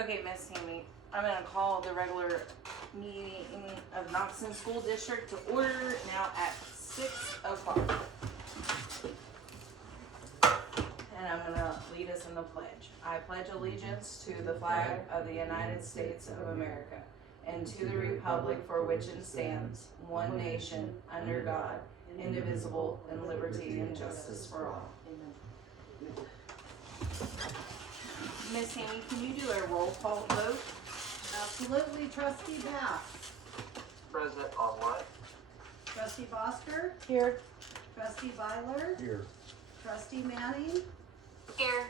Okay, Miss Tammy, I'm gonna call the regular meeting of Knoxon School District to order now at 6:00. And I'm gonna lead us in the pledge. I pledge allegiance to the flag of the United States of America and to the republic for which it stands, one nation, under God, indivisible, and liberty and justice for all. Miss Tammy, can you do a roll call vote? Absolutely. Trustee Bass. Present online. Trustee Bosker. Here. Trustee Byler. Here. Trustee Manning. Here.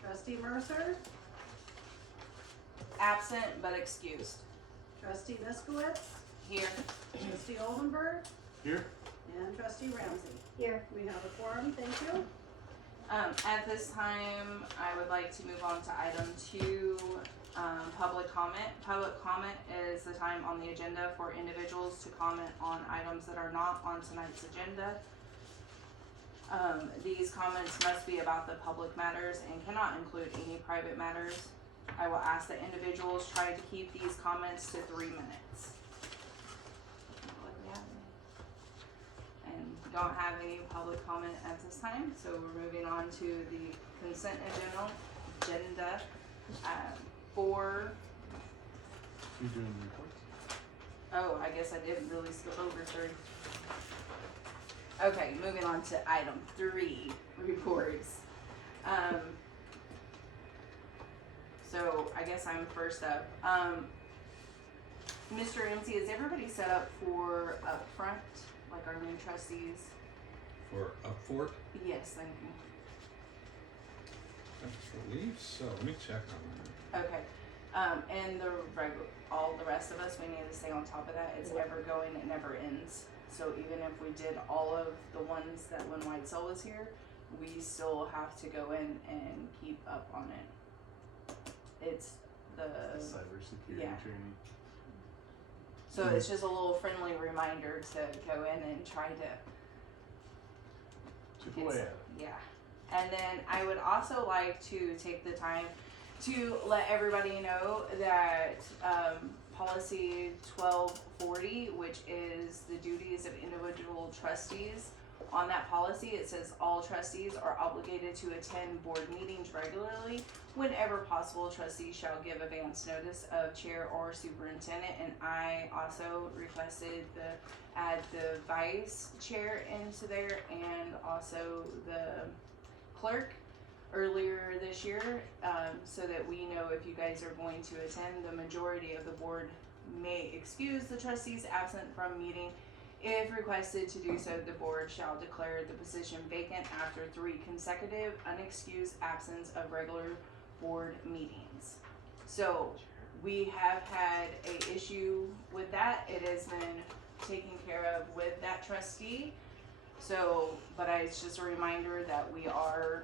Trustee Mercer. Absent but excused. Trustee Miskowitz. Here. Trustee Oldenburg. Here. And Trustee Ramsey. Here. We have a quorum. Thank you. At this time, I would like to move on to item 2, public comment. Public comment is the time on the agenda for individuals to comment on items that are not on tonight's agenda. These comments must be about the public matters and cannot include any private matters. I will ask that individuals try to keep these comments to 3 minutes. And we don't have any public comment at this time, so we're moving on to the consent agenda. For, You doing the reports? oh, I guess I didn't really skip over 3. Okay, moving on to item 3, reports. So I guess I'm first up. Mr. MC, is everybody set up for upfront, like our new trustees? For up fort? Yes, thank you. I believe so. Let me check on Okay, and all the rest of us, we need to stay on top of that. It's ever going, it never ends. So even if we did all of the ones that when White Cell was here, we still have to go in and keep up on it. It's the, cybersecurity yeah. training. So it's just a little friendly reminder to go in and try to Chip Yes. away at it. Yeah. And then I would also like to take the time to let everybody know that policy 1240, which is the duties of individual trustees, on that policy it says all trustees are obligated to attend board meetings regularly. Whenever possible, trustees shall give advance notice of chair or superintendent, and I also requested add the vice chair into there and also the clerk earlier this year, so that we know if you guys are going to attend. The majority of the board may excuse the trustees absent from meeting. If requested to do so, the board shall declare the position vacant after 3 consecutive unexcused absence of regular board meetings. So we have had a issue with that. It has been taken care of with that trustee. So, but it's just a reminder that we are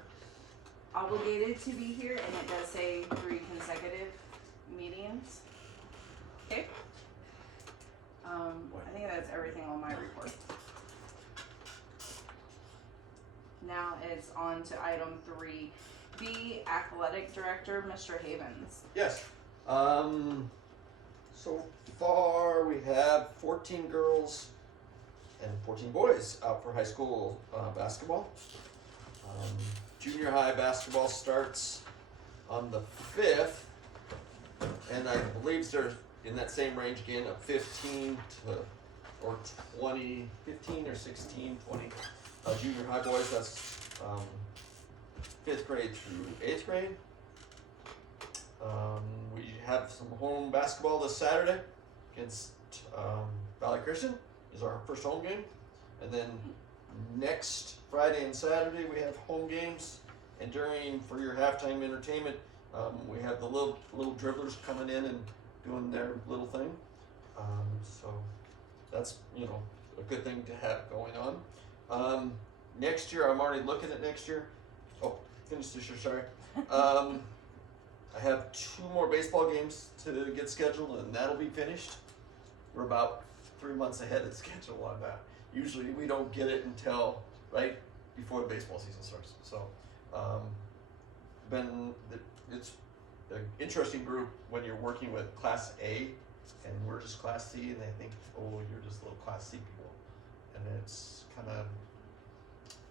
obligated to be here, and it does say 3 consecutive meetings. Okay. I think that's everything on my report. Now it's on to item 3B, athletic director, Mr. Havens. Yes. So far we have 14 girls and 14 boys out for high school basketball. Junior high basketball starts on the 5th, and I believe they're in that same range again of 15 to or 20, 15 or 16, 20 junior high boys. That's 5th grade through 8th grade. We have some home basketball this Saturday against Valley Christian is our first home game, and then next Friday and Saturday we have home games, and for your halftime entertainment, we have the little dribblers coming in and doing their little thing. So that's a good thing to have going on. Next year, I'm already looking at next year. Oh, finish this year, sorry. I have 2 more baseball games to get scheduled, and that'll be finished. We're about 3 months ahead of schedule on that. Usually we don't get it until right before the baseball season starts. So, it's an interesting group when you're working with Class A, and we're just Class C, and they think, oh, you're just little Class C people, and it's kind of,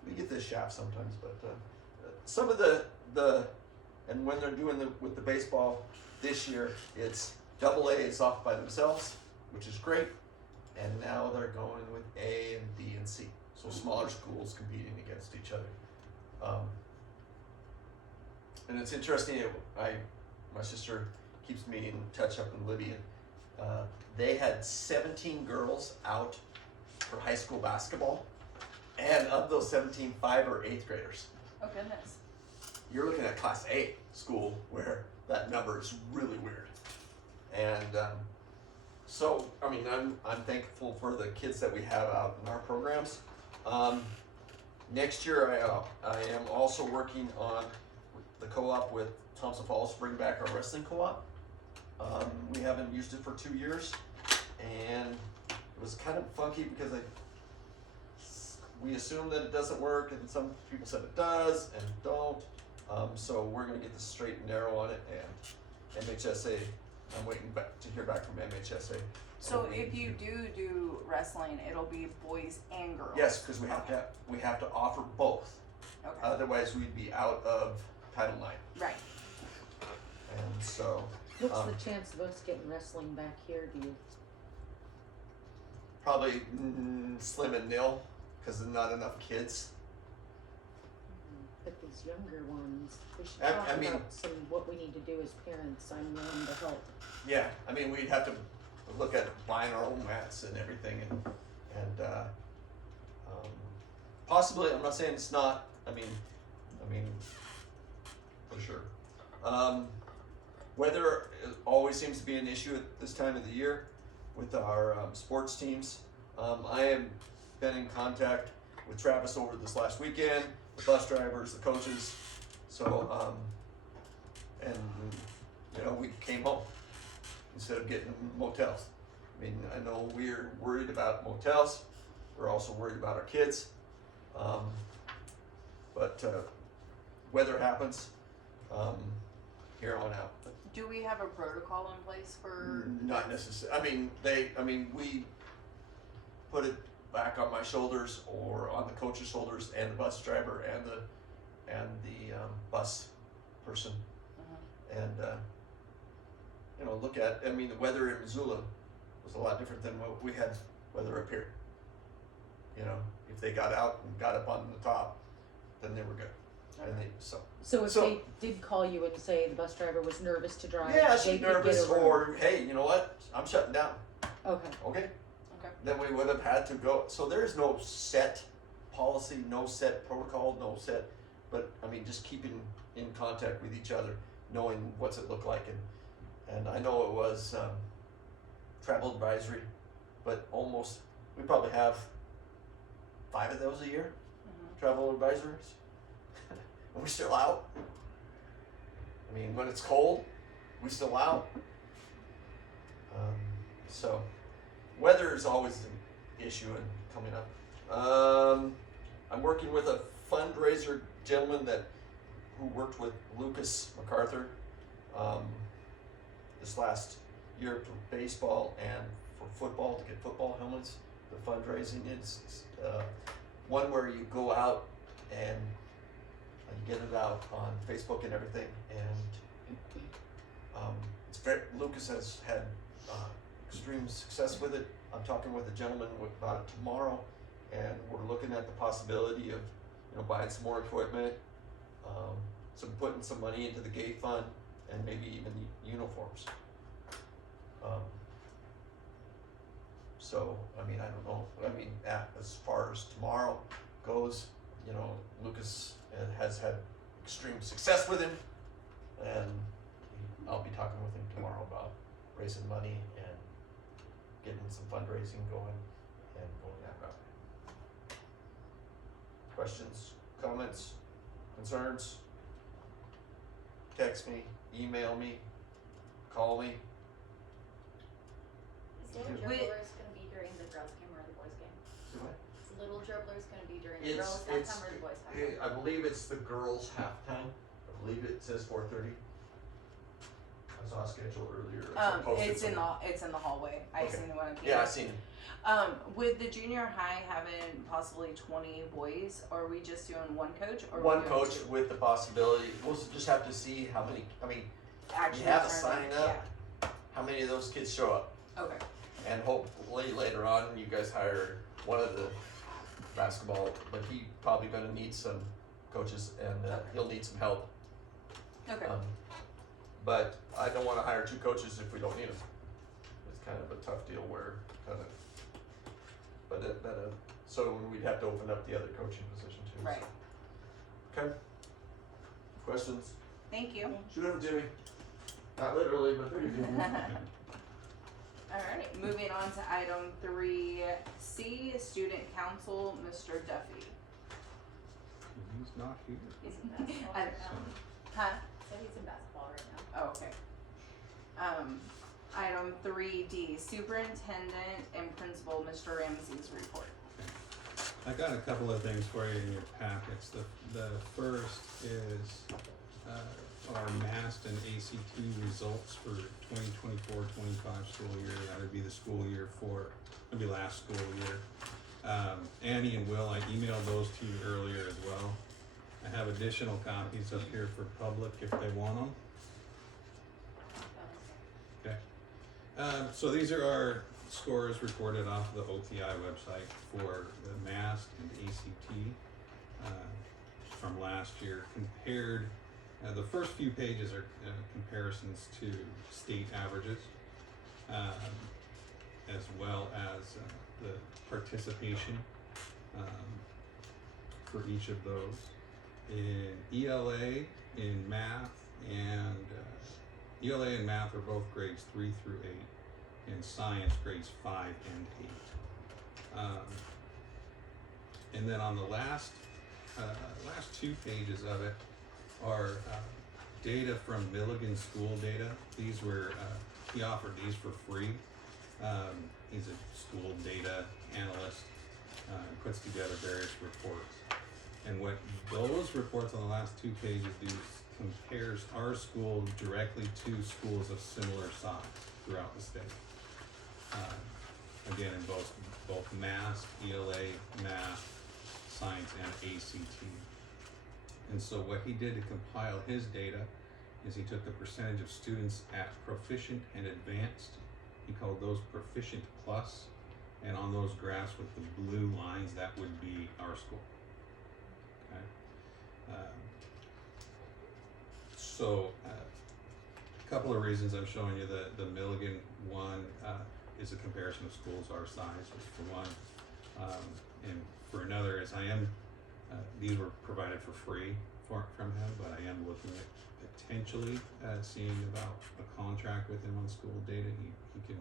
we get this shaft sometimes, but some of the and when they're doing with the baseball this year, it's AA is off by themselves, which is great, and now they're going with A and B and C, so smaller schools competing against each other. And it's interesting. My sister keeps me in touch up in Libya. They had 17 girls out for high school basketball, and of those 17, 5 are 8th graders. Oh goodness. You're looking at Class A school where that number is really weird. And so, I mean, I'm thankful for the kids that we have out in our programs. Next year, I am also working on the co-op with Thompson Falls to bring back our wrestling co-op. We haven't used it for 2 years, and it was kind of funky because we assumed that it doesn't work, and some people said it does and don't. So we're going to get this straight and narrow on it, and MHSA, I'm waiting to hear back from MHSA. So if you do wrestling, it'll be boys and girls. Yes, because we have to offer both. Okay. Otherwise, we'd be out of Title IX. Right. And so, What's the chance of us getting wrestling back here, do you? probably slim and nil, because there's not enough kids. But these younger ones, we should I talk mean- about what we need to do as parents. I'm willing to help. Yeah, I mean, we'd have to look at buying our own mats and everything, and possibly, I'm not saying it's not, I mean, for sure. Weather always seems to be an issue at this time of the year with our sports teams. I have been in contact with Travis over this last weekend, the bus drivers, the coaches, so, and, you know, we came home instead of getting motels. I mean, I know we're worried about motels, we're also worried about our kids, but weather happens here on out. Do we have a protocol in place for? Not necessarily. I mean, we put it back on my shoulders or on the coach's shoulders and the bus driver and the bus person, and you know, look at. I mean, the weather in Missoula was a lot different than what we had weather up here. You know, if they got out and got up on the top, then they were good. And they So if they did call you and say the bus driver was nervous to drive, yeah, they she's could nervous, get a room. or hey, you know what? I'm shutting down. Okay. Okay. Okay. Then we would have had to go. So there's no set policy, no set protocol, no set. But I mean, just keeping in contact with each other, knowing what's it look like, and I know it was travel advisory, but almost we probably have 5 of those a year, travel advisories. And we're still out. I mean, when it's cold, we're still out. So, weather is always an issue and coming up. I'm working with a fundraiser gentleman who worked with Lucas MacArthur this last year for baseball and for football, to get football helmets. The fundraising is one where you go out and you get it out on Facebook and everything, and Lucas has had extreme success with it. I'm talking with a gentleman about it tomorrow, and we're looking at the possibility of, you know, buying some more equipment, putting some money into the gate fund, and maybe even uniforms. So, I mean, I don't know. I mean, as far as tomorrow goes, you know, Lucas has had extreme success with him, and I'll be talking with him tomorrow about raising money and getting some fundraising going and going that route. Questions, comments, concerns? Text me, email me, call me. Is Little Dribblers going to be during the girls' game or the boys' game? Is Little Dribblers going to be during the girls' halftime or the boys' halftime? I believe it's the girls' halftime. I believe it says 4:30. on schedule earlier. Posted It's in somewhere. it's in the hallway. I Okay. seen one. Yeah, I seen it. With the junior high having possibly 20 boys, are we just doing one coach or are we One doing coach two? with the possibility, we'll just have to see how many, I mean, Actually you have a turn sign it- up. how many of those kids show up. Yeah. Okay. And hopefully later on, you guys hire one of the basketball, but he probably gonna need some coaches and Okay. he'll need some help. Okay. But I don't wanna hire two coaches if we don't need them. It's kind of a tough deal where kind of, but so we'd have to open up the other coaching position too. so. Right. Okay. Questions? Thank you. Shoot them to me. Not literally, but there you go. All right. Moving on to item 3C, student council, Mr. Duffy. He's not here. He's in basketball I- right now. Huh? So he's in basketball right now. Oh, okay. Item 3D, superintendent and principal, Mr. Ramsey's report. I got a couple of things for you in your packets. The first is our MAST and ACT results for 2024-25 school year. That would be the school year that'd be last school year. Annie and Will, I emailed those to you earlier as well. I have additional copies up here for public if they want them. Okay. So these are our scores recorded off the OTI website for the MAST and ACT from last year compared. The first few pages are comparisons to state averages, as well as the participation for each of those. In ELA, in math, and ELA and math are both grades 3 through 8, and science grades 5 and 8. And then on the last two pages of it are data from Milligan School Data. These were he offered these for free. He's a school data analyst and puts together various reports. And what those reports on the last two pages do is compares our school directly to schools of similar size throughout the state. Again, in both math, ELA, math, science, and ACT. And so what he did to compile his data is he took the percentage of students at proficient and advanced. He called those proficient plus, and on those graphs with the blue lines, that would be our school. Okay. So a couple of reasons I'm showing you the Milligan one is a comparison of schools our size, just for one, and for another is these were provided for free from him, but I am looking at potentially seeing about a contract with him on school data. He can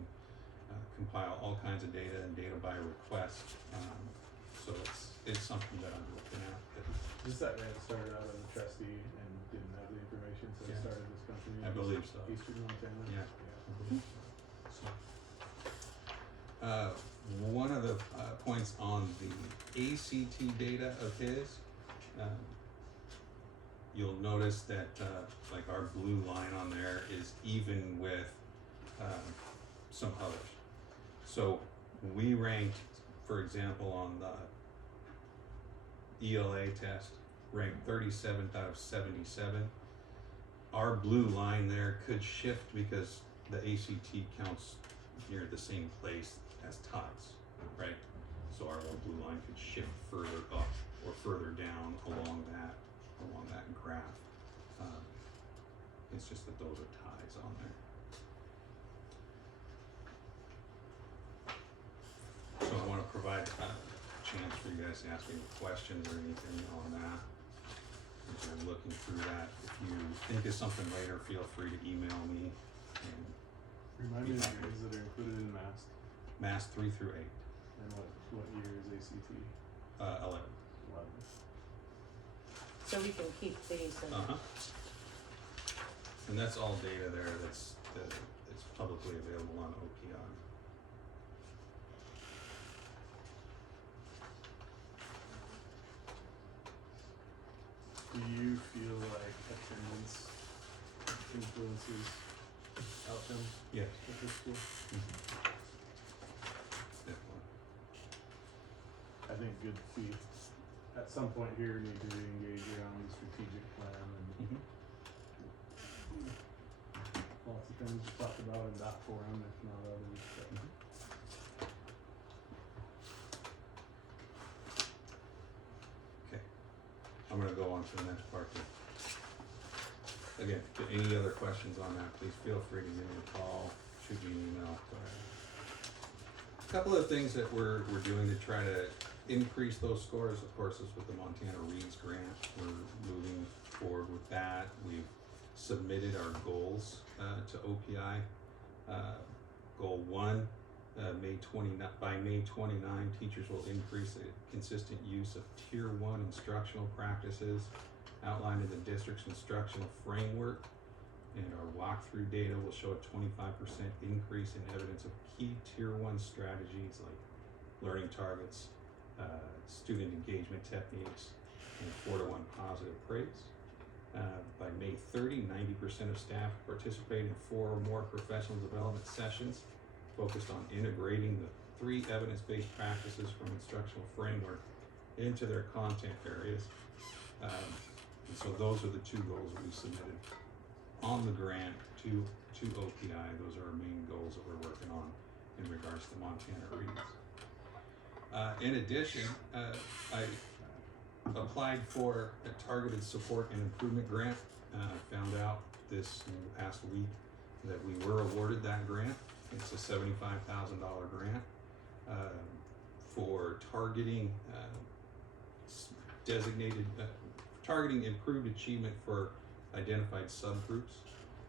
compile all kinds of data and data by request, so it's something that I'm looking at. Just that man started out as a trustee and didn't have the information, so he Yeah. started this company. I believe so. Eastern Montana. Yeah. So, one of the points on the ACT data of his, you'll notice that like our blue line on there is even with some others. So we ranked, for example, on the ELA test, ranked 37th out of 77. Our blue line there could shift because the ACT counts near the same place as ties, right? So our little blue line could shift further up or further down along that graph. It's just that those are ties on there. So I want to provide a chance for you guys to ask me questions or anything on that. As you're looking through that, if you think of something later, feel free to email me. And Remind me of the grades that are included in MAST Mass 3 through 8, and what year is ACT? 11. 11. So we can keep these and And that's all data there that's publicly available on OPI. Do you feel like attendance influences outcomes Yes, at this school. definitely. I think good feet at some point here need to re-engage around the strategic plan and Mhm. lots of things to talk about in that forum, if not others. But Okay, I'm gonna go on to the next part here. Again, if there are any other questions on that, please feel free to give me a call, shoot me an email. A couple of things that we're doing to try to increase those scores, of course, is with the Montana Reads grant. We're moving forward with that. We've submitted our goals to OPI. Goal 1, by May 29, teachers will increase the consistent use of Tier 1 instructional practices outlined in the district's instructional framework. And our walkthrough data will show a 25% increase in evidence of key Tier 1 strategies like learning targets, student engagement techniques, and 4-to-1 positive praise. By May 30, 90% of staff participate in 4 or more professional development sessions focused on integrating the 3 evidence-based practices from instructional framework into their content areas. And so those are the 2 goals that we submitted on the grant to OPI. Those are our main goals that we're working on in regards to Montana Reads. In addition, I applied for a targeted support and improvement grant. Found out this past week that we were awarded that grant. It's a $75,000 grant for targeting targeting improved achievement for identified subgroups,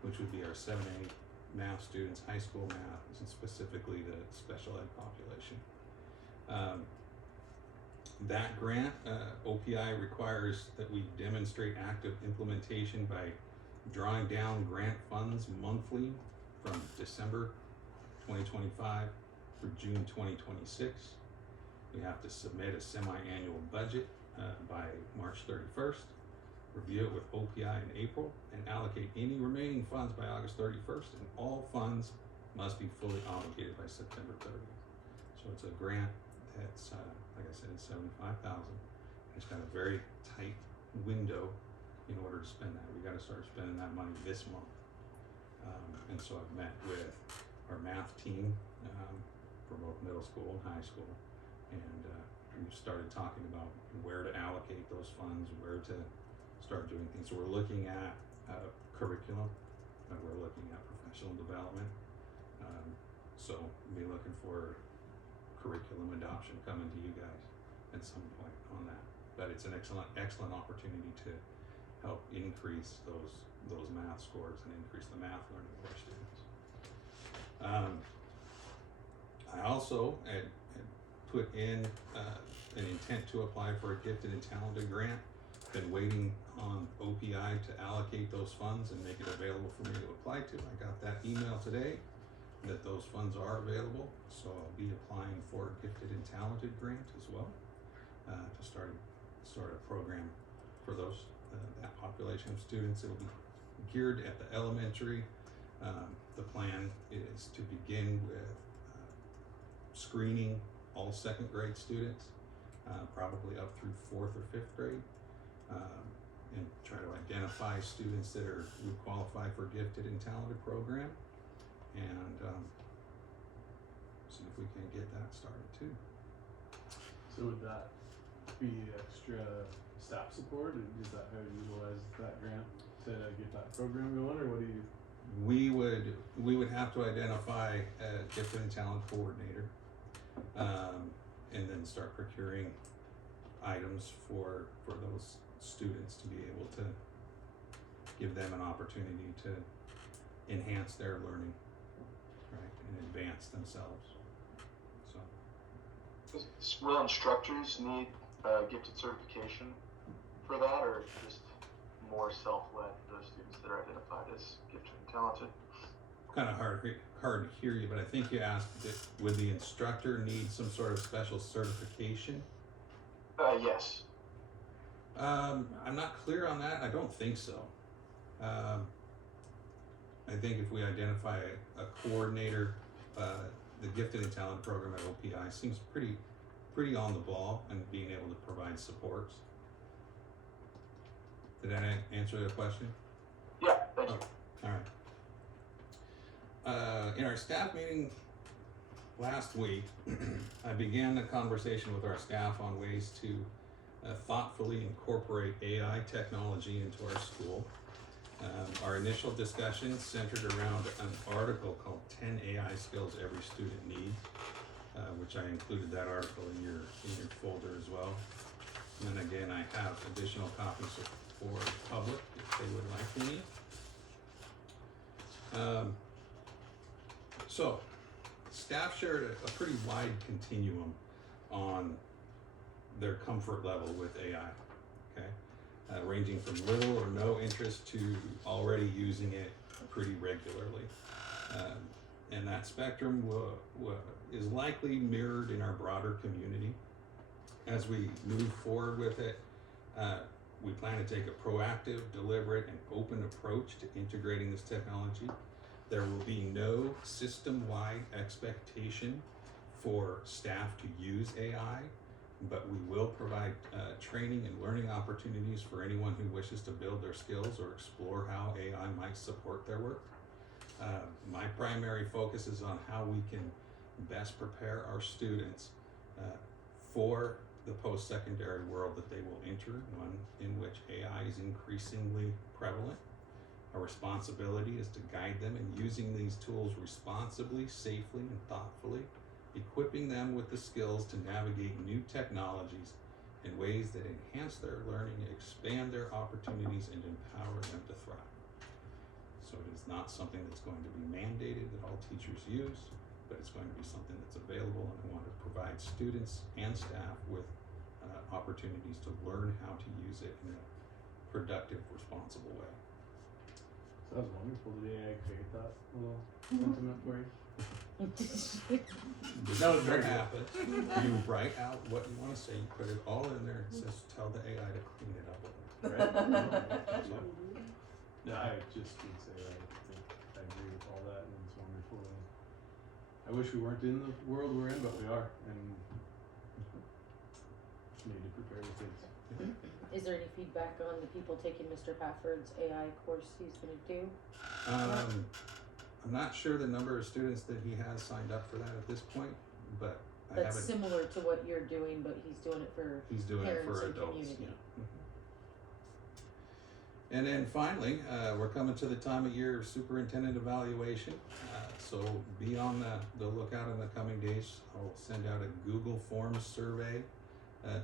which would be our 7A math students, high school math, and specifically the special ed population. That grant, OPI requires that we demonstrate active implementation by drawing down grant funds monthly from December 2025 through June 2026. We have to submit a semi-annual budget by March 31st, review it with OPI in April, and allocate any remaining funds by August 31st, and all funds must be fully obligated by September 30th. So it's a grant that's, like I said, it's $75,000. It's got a very tight window in order to spend that. We got to start spending that money this month. And so I've met with our math team for both middle school and high school, and we've started talking about where to allocate those funds, where to start doing things. So we're looking at curriculum, and we're looking at professional development. So we'll be looking for curriculum adoption coming to you guys at some point on that. But it's an excellent opportunity to help increase those math scores and increase the math learning of our students. I also had put in an intent to apply for a gifted and talented grant. Been waiting on OPI to allocate those funds and make it available for me to apply to. I got that email today that those funds are available, so I'll be applying for a gifted and talented grant as well to start a program for those that population of students. It'll be geared at the elementary. The plan is to begin with screening all 2nd grade students, probably up through 4th or 5th grade, and try to identify students that would qualify for gifted and talented program, and see if we can get that started too. so would that be extra staff support? Is that how you utilize that grant to get that program going, or what do you? We would have to identify a gifted and talent coordinator, and then start procuring items for those students to be able to give them an opportunity to enhance their learning, right, and advance themselves. So, Will instructors need gifted certification for that, or just more self-led, those students that are identified as gifted and talented? kind of hard to hear you, but I think you asked, would the instructor need some sort of special certification? Yes. I'm not clear on that. I don't think so. I think if we identify a coordinator, the gifted and talented program at OPI seems pretty on the ball and being able to provide supports. Did that answer the question? Yeah, thank you. All right. In our staff meeting last week, I began a conversation with our staff on ways to thoughtfully incorporate AI technology into our school. Our initial discussion centered around an article called 10 AI Skills Every Student Needs, which I included that article in your folder as well. And then again, I have additional copies for the public if they would like any. So, staff shared a pretty wide continuum on their comfort level with AI, okay? Ranging from little or no interest to already using it pretty regularly. And that spectrum is likely mirrored in our broader community. As we move forward with it, we plan to take a proactive, deliberate, and open approach to integrating this technology. There will be no system-wide expectation for staff to use AI, but we will provide training and learning opportunities for anyone who wishes to build their skills or explore how AI might support their work. My primary focus is on how we can best prepare our students for the post-secondary world that they will enter, one in which AI is increasingly prevalent. Our responsibility is to guide them in using these tools responsibly, safely, and thoughtfully, equipping them with the skills to navigate new technologies in ways that enhance their learning, expand their opportunities, and empower them to thrive. So it is not something that's going to be mandated that all teachers use, but it's going to be something that's available, and I want to provide students and staff with opportunities to learn how to use it in a productive, responsible way. So that was wonderful. Did AI create that little sentiment for you? That was very good. happens. You write out what you want to say, you put it all in there, it says tell the AI to clean it up a little. Right? No, I just would say I think I agree with all that, and it's wonderful. And I wish we weren't in the world we're in, but we are, and need to prepare the kids. Is there any feedback on the people taking Mr. Pafford's AI course he's gonna do? I'm not sure the number of students that he has signed up for that at this point, but I That's haven't, similar to what you're doing, but he's doing it for he's doing it parents for and adults. community. Yeah. And then finally, we're coming to the time of year of superintendent evaluation. So be on the lookout in the coming days. I'll send out a Google Forms survey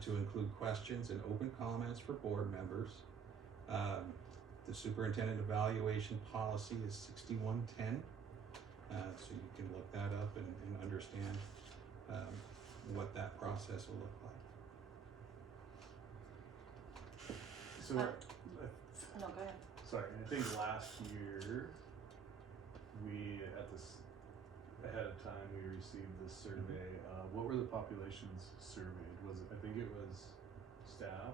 to include questions and open comments for board members. The superintendent evaluation policy is 6110. So you can look that up and understand what that process will look like. So, No, go ahead. sorry, I think last year, we, ahead of time, we received this survey. What were the populations surveyed? Was it, I think it was staff?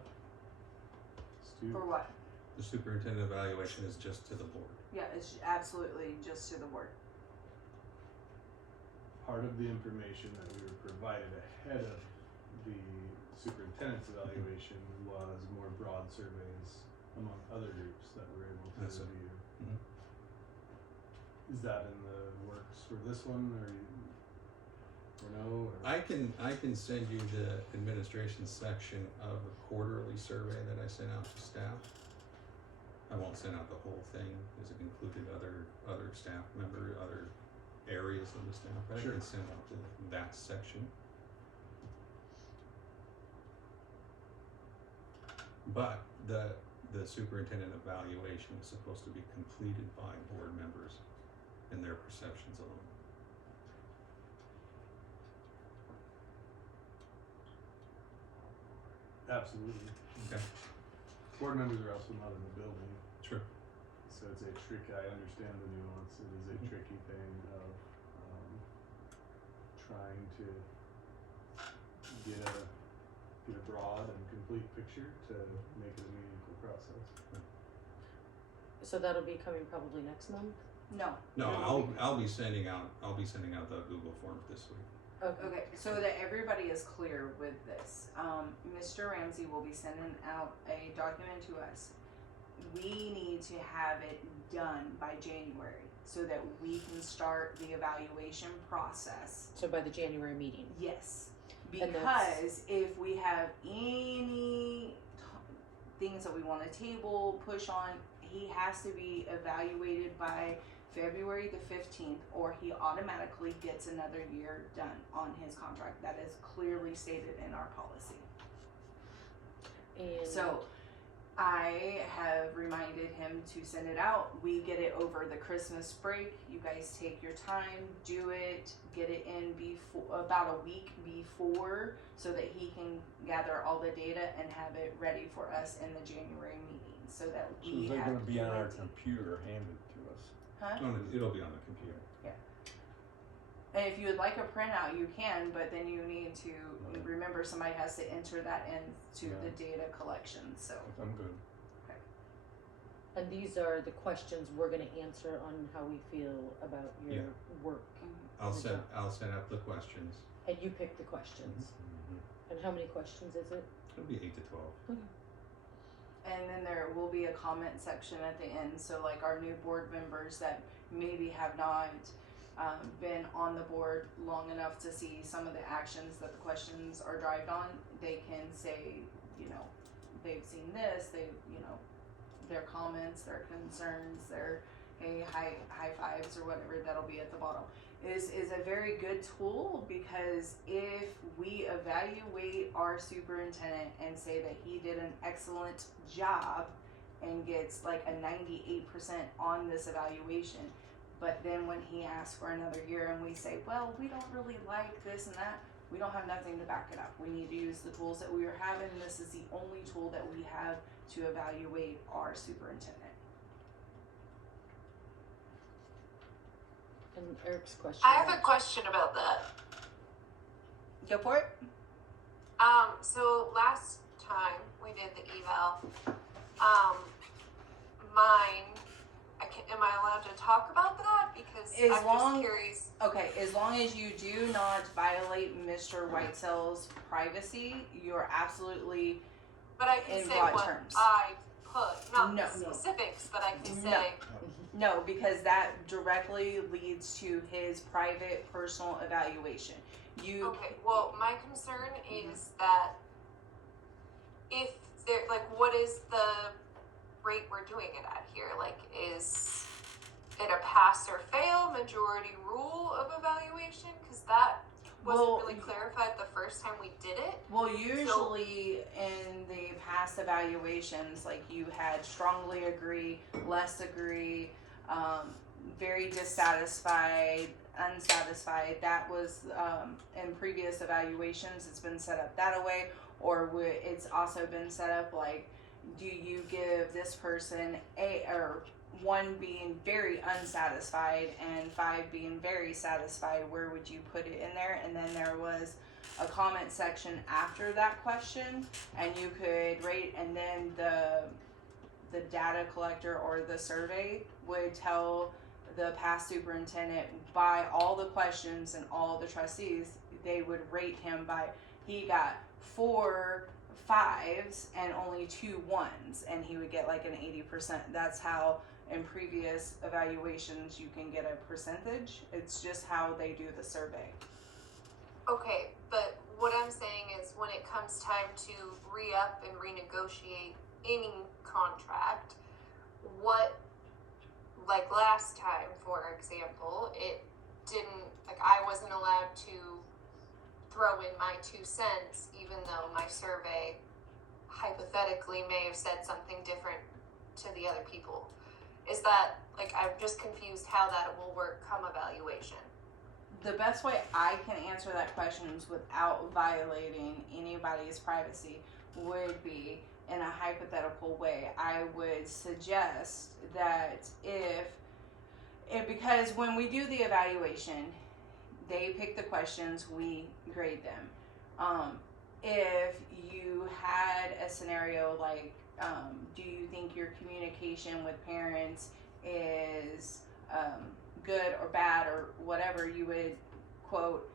For what? The superintendent evaluation is just to the board. Yeah, it's absolutely just to the board. Part of the information that we were provided ahead of the superintendent's evaluation was more broad surveys among other groups that we're able to That's it. review. Mhm. Is that in the works for this one, or no? Or? I can send you the administration section of the quarterly survey that I sent out to staff. I won't send out the whole thing, because it included other staff member, other areas of the staff, but Sure. I can send out that section. But the superintendent evaluation is supposed to be completed by board members and their perceptions alone. Absolutely. Okay. Board members are also not in the building, Sure. so it's a tricky, I understand the nuance, it is a tricky thing of, trying to get a broad and complete picture to make it a meaningful process. So that'll be coming probably next month? No. No, I'll be sending out the Google forms this week. Okay, so that everybody is clear with this, Mr. Ramsey will be sending out a document to us. We need to have it done by January so that we can start the evaluation process. So by the January meeting. Yes, And that's- because if we have any things that we want to table, push on, he has to be evaluated by February the 15th, or he automatically gets another year done on his contract. That is clearly stated in our policy. And So I have reminded him to send it out. We get it over the Christmas break. You guys take your time, do it, get it in before, about a week before, so that he can gather all the data and have it ready for us in the January meeting, so that So we is that have gonna be on our plenty. computer or handed to us? Huh? No, it'll be on the computer. And if you would like a printout, you can, but then you need to remember somebody has to enter that into the data collection. So I'm good. And these are the questions we're gonna answer on how we feel about your work. I'll set up the questions. And you pick the questions. And how many questions is it? It'll be 8 to 12. and then there will be a comment section at the end. So like our new board members that maybe have not been on the board long enough to see some of the actions that the questions are derived on, they can say, you know, they've seen this, their comments, their concerns, their high fives or whatever, that'll be at the bottom. Is a very good tool, because if we evaluate our superintendent and say that he did an excellent job and gets like a 98% on this evaluation, but then when he asks for another year and we say, well, we don't really like this and that, we don't have nothing to back it up. We need to use the tools that we are having. This is the only tool that we have to evaluate our superintendent. And Eric's question. I have a question about that. Go for it. So last time we did the eval, am I allowed to talk about that? Because I'm just curious. Okay, as long as you do not violate Mr. Whitesell's privacy, you're absolutely. But I can In say broad what terms. I put, not No. the specifics, but I can No. say. No, because that directly leads to his private, personal evaluation. You. Okay, well, my concern is that if there, like, what is the rate we're doing it at here? Like, is it a pass or fail majority rule of evaluation? Because that wasn't Well, really clarified the first time we did it. Well, usually in the past evaluations, like you had strongly agree, less agree, very dissatisfied, unsatisfied. That was in previous evaluations. It's been set up that way, or it's also been set up like, do you give this person one being very unsatisfied and 5 being very satisfied? Where would you put it in there? And then there was a comment section after that question, and you could rate, and then the data collector or the survey would tell the past superintendent by all the questions and all the trustees, they would rate him by, he got 4 5s and only 2 1s, and he would get like an 80%. That's how in previous evaluations you can get a percentage. It's just how they do the survey. Okay, but what I'm saying is when it comes time to re-up and renegotiate any contract, like last time, for example, it didn't, like I wasn't allowed to throw in my 2 cents, even though my survey hypothetically may have said something different to the other people. Is that, like, I'm just confused how that will work come evaluation. The best way I can answer that question without violating anybody's privacy would be in a hypothetical way. I would suggest that because when we do the evaluation, they pick the questions, we grade them. If you had a scenario like, do you think your communication with parents is good or bad or whatever, you would quote,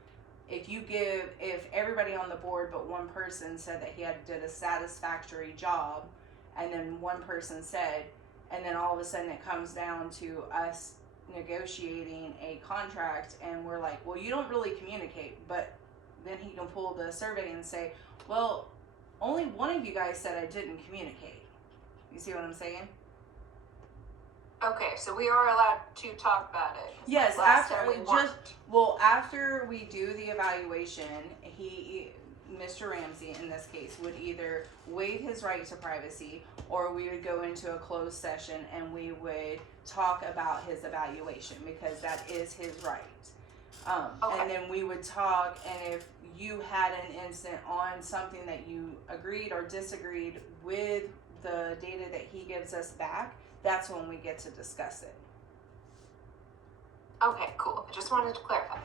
if everybody on the board but one person said that he did a satisfactory job, and then one person said, and then all of a sudden it comes down to us negotiating a contract, and we're like, well, you don't really communicate, but then he can pull the survey and say, well, only one of you guys said I didn't communicate. You see what I'm saying? Okay, so we are allowed to talk about it. 'Cause Yes, last after time we just weren't. well, after we do the evaluation, Mr. Ramsey in this case would either waive his right to privacy, or we would go into a closed session and we would talk about his evaluation, because that is his right. Okay. And then we would talk, and if you had an instant on something that you agreed or disagreed with the data that he gives us back, that's when we get to discuss it. Okay, cool. I just wanted to clarify.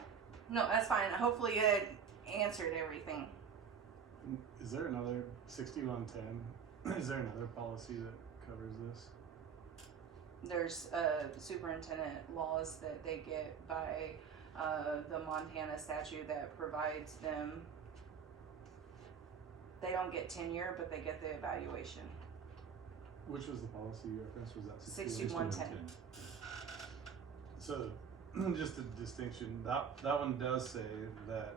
No, that's fine. Hopefully it answered everything. Is there another 6110? Is there another policy that covers this? There's superintendent laws that they get by the Montana statute that provides them, they don't get tenure, but they get the evaluation. Which was the policy you referenced? Was that 6110. So, just a distinction. That one does say that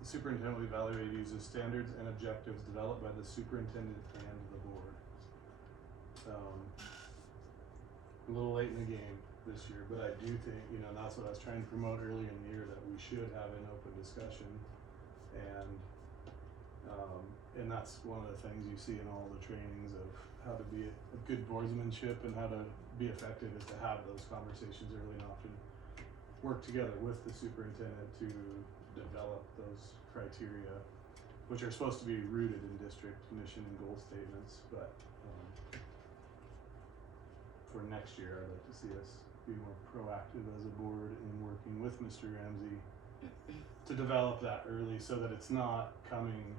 the superintendent will evaluate uses standards and objectives developed by the superintendent and the board. A little late in the game this year, but I do think, and that's what I was trying to promote earlier in the year, that we should have an open discussion, and that's one of the things you see in all the trainings of how to be a good boardsmanship and how to be effective, is to have those conversations early and often work together with the superintendent to develop those criteria, which are supposed to be rooted in district mission and goal statements. But for next year, I'd like to see us be more proactive as a board in working with Mr. Ramsey to develop that early, so that it's not coming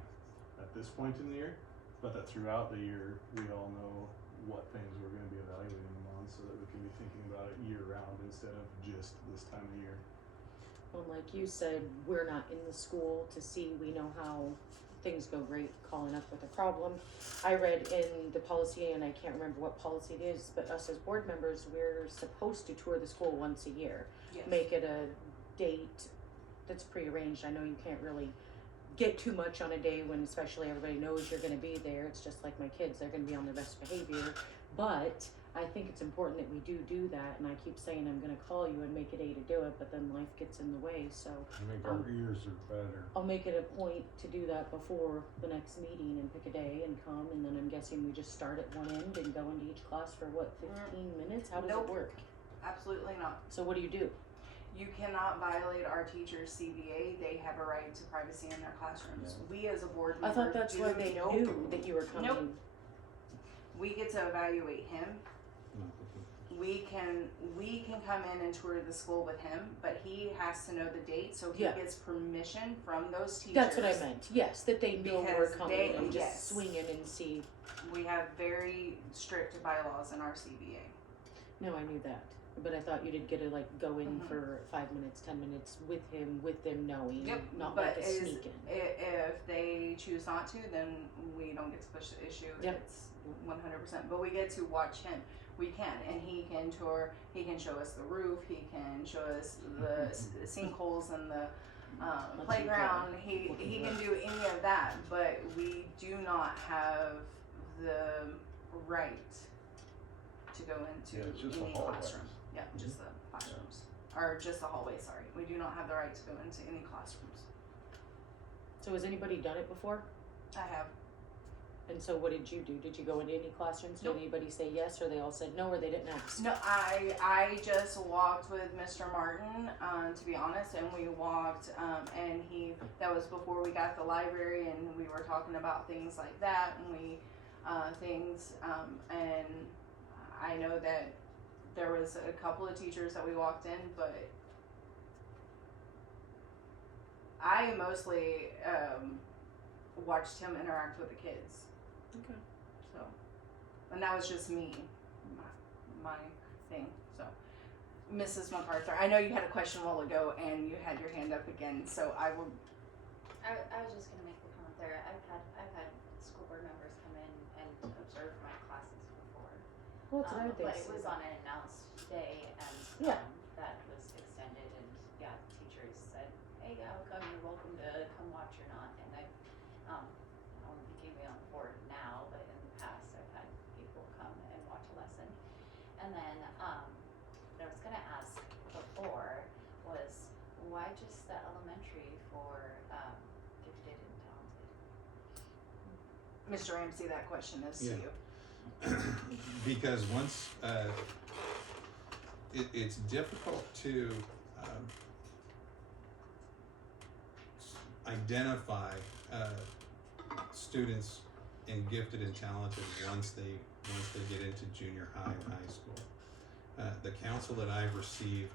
at this point in the year, but that throughout the year we all know what things we're going to be evaluating them on, so that we can be thinking about it year round instead of just this time of year. Well, like you said, we're not in the school to see, we know how things go great calling up with a problem. I read in the policy, and I can't remember what policy it is, but us as board members, we're supposed to tour the school once a year. Yes. Make it a date that's prearranged. I know you can't really get too much on a day when especially everybody knows you're going to be there. It's just like my kids, they're going to be on their best behavior. But I think it's important that we do that, and I keep saying I'm going to call you and make it A to do it, but then life gets in the way. So I think our ears are better. I'll make it a point to do that before the next meeting and pick a day and come, and then I'm guessing we just start at one end and go into each class for what, 15 minutes? How does Nope. it work? Absolutely not. So what do you do? You cannot violate our teachers' CBA. They have a right to privacy in their classrooms. We as a board I member thought that's do. why they Nope. knew that you were coming. Nope. We get to evaluate him. We can come in and tour the school with him, but he has to know the date, so he Yeah. gets permission from those teachers. That's what I meant. Yes, that they know we're Because coming they- and just yes. swing in and see. We have very strict bylaws in our CBA. No, I knew that, but I thought you did get to go in Mhm. for 5 minutes, 10 minutes with him, with them knowing, Yep, not but like a sneak in. If they choose not to, then we don't get to push the issue. Yep. It's 100%. But we get to watch him. We can, and he can tour. He can show us the roof. He can show us the sinkholes in the Let's playground. enjoy. He can do any of that, but we do not have the right to go into Yeah, it's just the any hallways. classroom. Yeah, just the classrooms. Or just the hallway, sorry. We do not have the right to go into any classrooms. So has anybody done it before? I have. And so what did you do? Did you go into any classrooms? Nope. Did anybody say yes, or they all said no, or they didn't ask? No, I just walked with Mr. Martin, to be honest, and we walked, and that was before we got the library, and we were talking about things like that, and and I know that there was a couple of teachers that we walked in, but I mostly, watched him interact with the kids. Okay. So, and that was just me, my thing. So, Mrs. MacArthur, I know you had a question a while ago and you had your hand up again, so I will. I was just gonna make the comment there. I've had school board members come in and observe my classes before. Well, it's another But thing. it was on an announced day and Yeah. that was extended and yeah, teachers said, hey, how come you're welcome to come watch or not? And I only became on the board now, but in the past I've had people come and watch a lesson. And then what I was gonna ask before was why just the elementary for gifted and talented? Mr. Ramsey, that question is to Yeah. you. Because once it's difficult to identify students in gifted and talented once they get into junior high and high school. The counsel that I've received,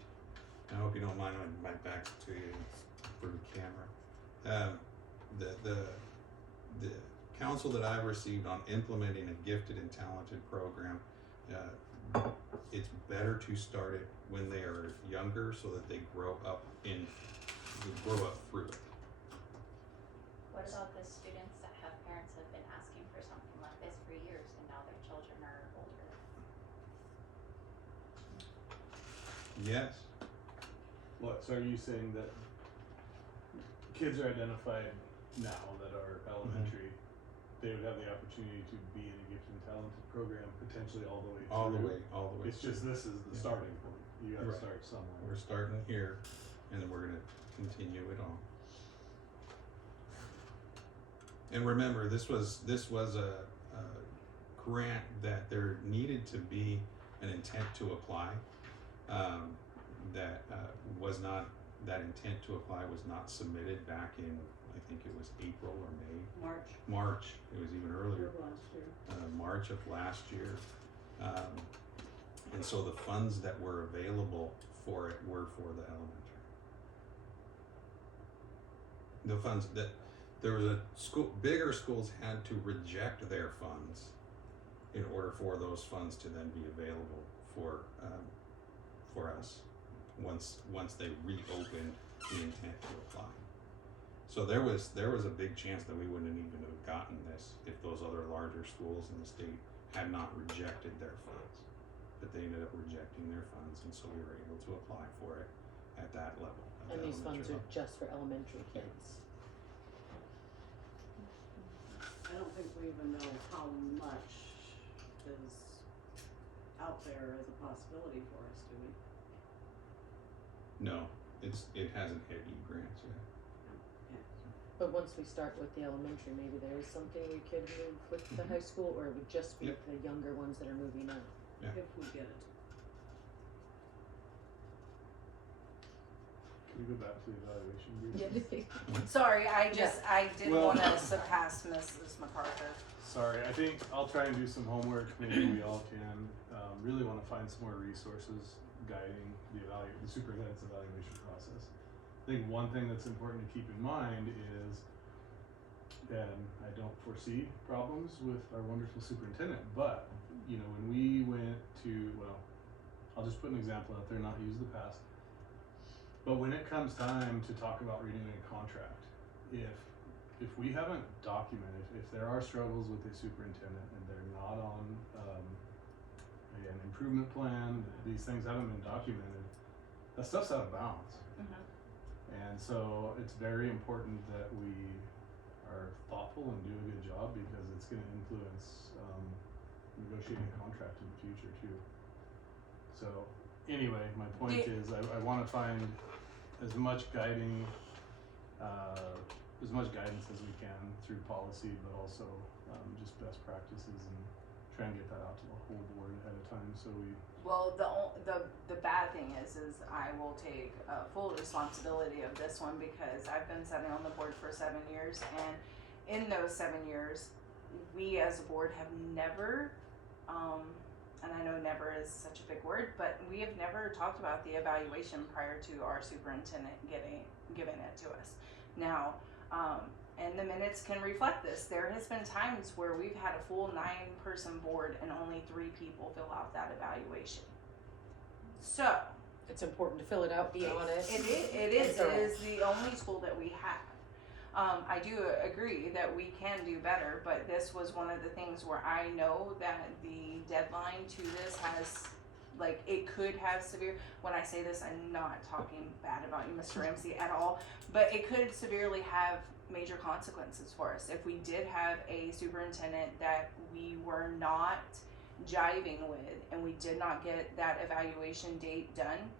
I hope you don't mind my back's to you for the camera. The counsel that I've received on implementing a gifted and talented program, it's better to start it when they are younger so that they grow up through it. What about the students that have parents that have been asking for something like this for years and now their children are older? Yes. What, so are you saying that kids are identified now that are elementary, they would have the opportunity to be in a gifted and talented program potentially all the way through? All the way. It's just this is the Yeah. starting point. You gotta Right. start somewhere. We're starting here, and then we're gonna continue it on. And remember, this was a grant that there needed to be an intent to apply. That intent to apply was not submitted back in, I think it was April or May. March. It was even earlier. March of last year. And so the funds that were available for it were for the elementary. The funds that there was a school, bigger schools had to reject their funds in order for those funds to then be available for us once they reopened the intent to apply. So there was a big chance that we wouldn't even have gotten this if those other larger schools in the state had not rejected their funds. But they ended up rejecting their funds, and so we were able to apply for it at that level. And these funds are just for elementary kids. I don't think we even know how much is out there as a possibility for us, do we? No, it hasn't hit E-grants yet. But once we start with the elementary, maybe there is something we could move with the high school, or it would just be Yep. the younger ones that are moving up. Yeah. If we get it. Can we go back to the evaluation group? Sorry, I didn't Well- want to surpass Mrs. MacArthur. Sorry, I think I'll try and do some homework, maybe we all can. Really wanna find some more resources guiding the superintendent's evaluation process. I think one thing that's important to keep in mind is, and I don't foresee problems with our wonderful superintendent, but, when we went to, I'll just put an example out there, not use the past. But when it comes time to talk about renewing a contract, if we haven't documented, if there are struggles with a superintendent and they're not on an improvement plan, these things haven't been documented, that stuff's out of bounds. And so it's very important that we are thoughtful and do a good job because it's going to influence negotiating a contract in the future too. So anyway, my point is I want to find as much guidance as we can through policy, but also just best practices and try and get that out to the whole board ahead of time so we. Well, the bad thing is I will take full responsibility of this one because I've been sitting on the board for 7 years, and in those 7 years, we as a board have never, and I know never is such a big word, but we have never talked about the evaluation prior to our superintendent giving it to us. Now, and the minutes can reflect this. There has been times where we've had a full 9-person board and only 3 people fill out that evaluation. So, it's important to fill it out, be honest. It is thorough. the only tool that we have. I do agree that we can do better, but this was one of the things where I know that the deadline to this has, like, it could have severe, when I say this, I'm not talking bad about you, Mr. Ramsey, at all, but it could severely have major consequences for us. If we did have a superintendent that we were not jiving with and we did not get that evaluation date done,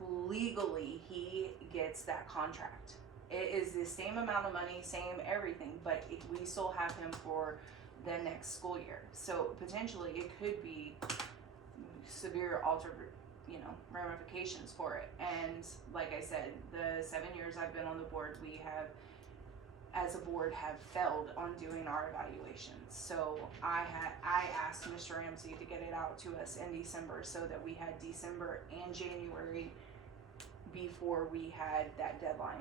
legally he gets that contract. It is the same amount of money, same everything, but we still have him for the next school year. So potentially it could be severe ramifications for it. And like I said, the 7 years I've been on the board, we have, as a board, have failed on doing our evaluations. So I asked Mr. Ramsey to get it out to us in December so that we had December and January before we had that deadline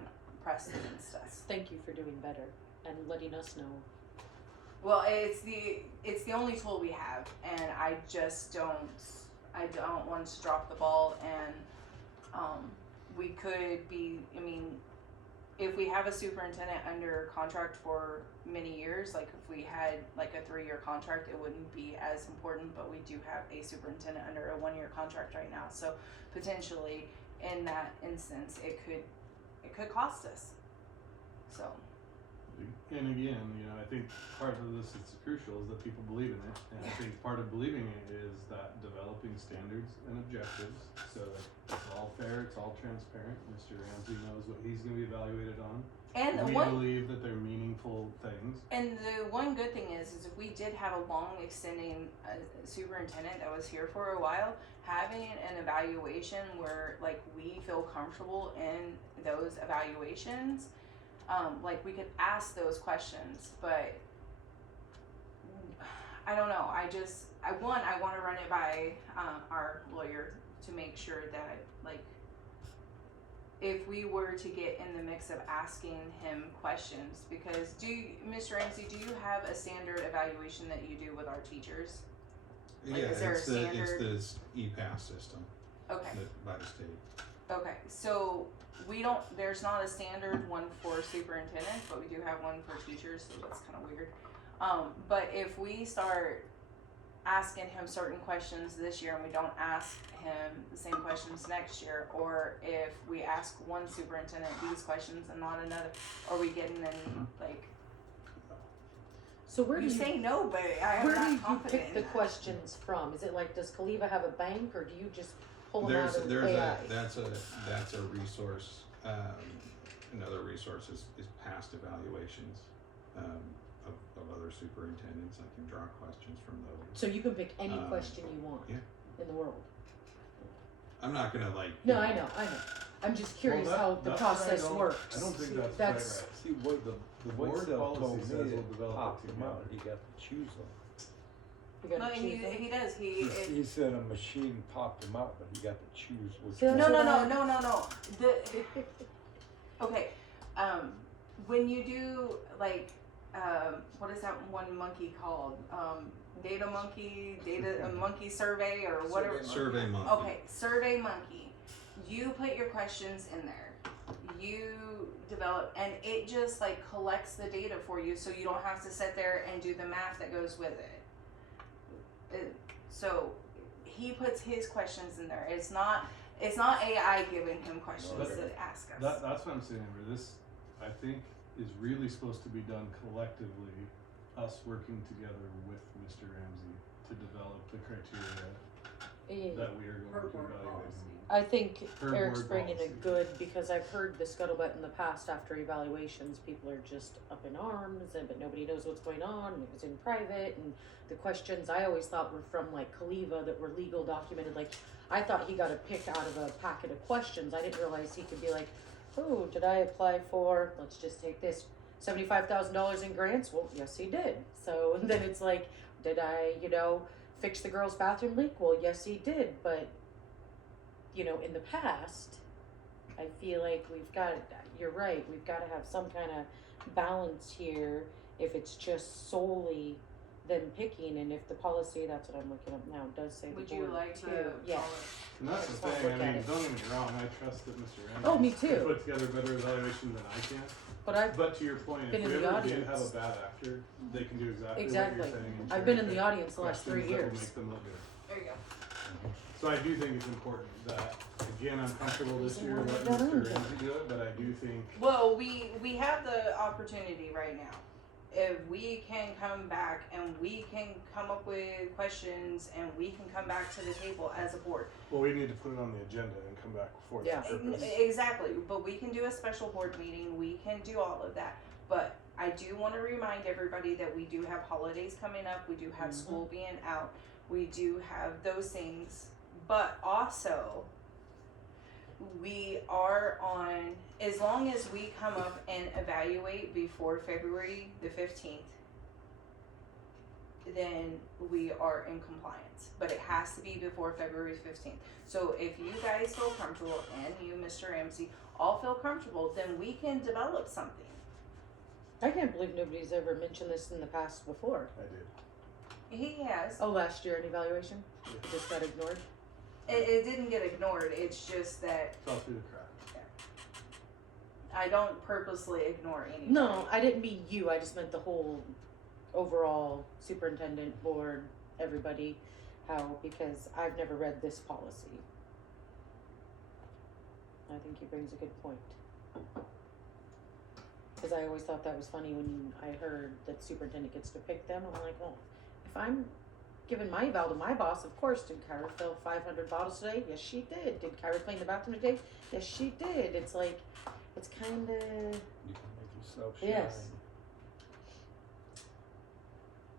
pressed against us. Thank you for doing better and letting us know. Well, it's the only tool we have, and I just don't want to drop the ball. And we could be, I mean, if we have a superintendent under contract for many years, like if we had like a 3-year contract, it wouldn't be as important, but we do have a superintendent under a 1-year contract right now. So potentially in that instance, it could cost us. So. And again, I think part of this is crucial is that people believe in it, and I think part of believing it is that developing standards and objectives so that it's all fair, it's all transparent. Mr. Ramsey knows what he's going to be evaluated on. And we believe that they're meaningful things. And the one good thing is if we did have a long extending superintendent that was here for a while, having an evaluation where like we feel comfortable in those evaluations, like we could ask those questions, but I don't know. I want to run it by our lawyer to make sure that like if we were to get in the mix of asking him questions, because Mr. Ramsey, do you have a standard evaluation that you do with our teachers? Like, Yeah, is there a it's standard? this EPAS system Okay. by the state. Okay, so there's not a standard one for superintendents, but we do have one for teachers, so that's kind of weird. But if we start asking him certain questions this year and we don't ask him the same questions next year, or if we ask one superintendent these questions and not another, are we getting in like, So where do you you say no, but I am where do not you confident pick in the that. questions from? Is it like, does Kaliva have a bank, or do you just pull them out of There's AI? that's a resource. Another resource is past evaluations of other superintendents. I can draw questions from those. So you can pick any question you want yeah. in the world. I'm not gonna like. No, I know. I'm just curious how the process works. I don't think that's That's- quite right. See, what the Once board the told policy me, says we'll it develop popped it them out, together. he got to choose them. You gotta No, and choose them. he does. He said a machine popped them out, but he got to choose which So one. No. Okay, when you do like, what is that one monkey called? Data monkey, monkey survey or whatever. Survey Monkey. Okay, Survey Monkey. You put your questions in there. You develop, and it just like collects the data for you, so you don't have to sit there and do the math that goes with it. So he puts his questions in there. It's not AI giving him questions Okay. to ask us. That's what I'm saying, Amber. This, I think, is really supposed to be done collectively, us working together with Mr. Ramsey to develop the criteria that we are Per going to board evaluate. policy. I think Per Eric's board bringing policy. it good, because I've heard the scuttlebutt in the past after evaluations. People are just up in arms, but nobody knows what's going on, and it was in private, and the questions I always thought were from like Kaliva that were legal documented. Like, I thought he got a pick out of a packet of questions. I didn't realize he could be like, oh, did I apply for, let's just take this, $75,000 in grants? Well, yes, he did. So then it's like, did I, fix the girls' bathroom leak? Well, yes, he did. But, in the past, I feel like you're right, we've got to have some kind of balance here if it's just solely them picking, and if the policy, that's what I'm looking up now, does say the Would you board like too. to? Yeah. And that's I the just wanna thing, I look at mean, it. don't get me wrong, I trust that Mr. Ramsey Oh, me can too. put together a better evaluation than I can. But I've But to your point, been if in we the ever did have audience. a bad actor, they can do exactly what Exactly. you're saying. and I've been in cherry the pick audience the last 3 questions that will years. make them look good. There you go. So I do think it's important that, again, I'm comfortable this year Reason why letting I got Mr. on. Ramsey do it, but I do think, Well, we have the opportunity right now. If we can come back and we can come up with questions and we can come back to the table as a board. well, we need to put it on the agenda and come back for Yeah. that purpose. Exactly, but we can do a special board meeting, we can do all of that. But I do wanna remind everybody that we do have holidays coming up, we do have school being out, we do have those things. But also, we are on, as long as we come up and evaluate before February the 15th, then we are in compliance. But it has to be before February 15th. So if you guys feel comfortable, and you, Mr. Ramsey, all feel comfortable, then we can develop something. I can't believe nobody's ever mentioned this in the past before. I did. He has. Oh, last year an evaluation? Yeah. It just got ignored? It didn't get ignored, it's just that Fell through the cracks. I don't purposely ignore anything. No, I didn't mean you, I just meant the whole overall superintendent, board, everybody, how, because I've never read this policy. I think he brings a good point. Cause I always thought that was funny when I heard that superintendent gets to pick them, I'm like, well, if I'm giving my eval to my boss, of course, did Kyra fill 500 bottles today? Yes, she did. Did Kyra clean the bathroom today? Yes, she did. It's like, it's kinda, You can make yourself shine. Yes.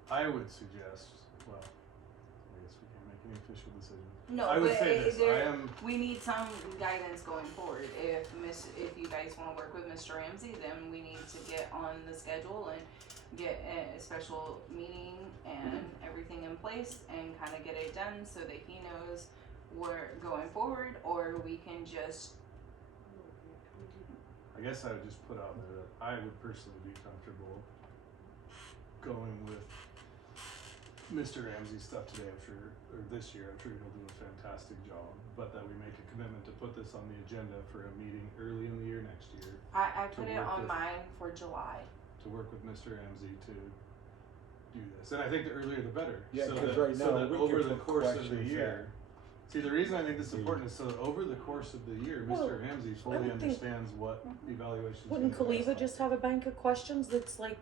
I would suggest, well, I guess we can't make any official decision. No, I would but say this, there, I am, we need some guidance going forward. If you guys want to work with Mr. Ramsey, then we need to get on the schedule and get a special meeting and everything in place and kind of get it done so that he knows we're going forward, or we can just. I guess I would just put out there that I would personally be comfortable going with Mr. Ramsey's stuff today, I'm sure, or this year, I'm sure he'll do a fantastic job, but that we make a commitment to put this on the agenda for a meeting early in the year next year, I To put it work on with- mine for July. to work with Mr. Ramsey to do this. And I think the earlier the better. Yeah, so 'cause that, right so now that we over can the put course of the questions year. See, the reason I think this is important is so that over the course of the year, Well, Mr. Ramsey I fully would think- understands what evaluations. wouldn't he does Kaliva on. just have a bank of questions that's like,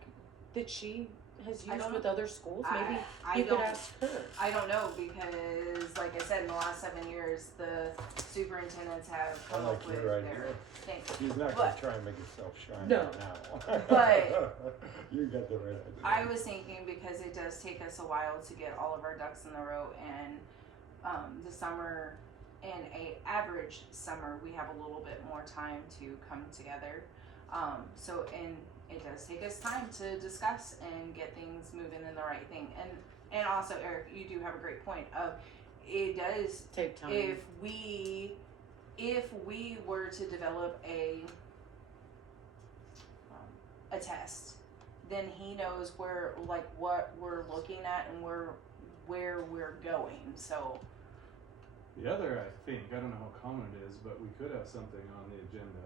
that she has I used don't with know. other schools? Maybe I you could don't. ask her. I don't know because, like I said, in the last 7 years, the superintendents have I come like up with your their idea. things. He's not But- gonna try and make himself shine No. right now. But- You got the right idea. I was thinking because it does take us a while to get all of our ducks in a row, and the summer, in a average summer, we have a little bit more time to come together. And it does take us time to discuss and get things moving in the right thing. And also, Eric, you do have a great point of it does. Take time. If we were to develop a test, then he knows where, like, what we're looking at and where we're going. So The other, I think, I don't know how common it is, but we could have something on the agenda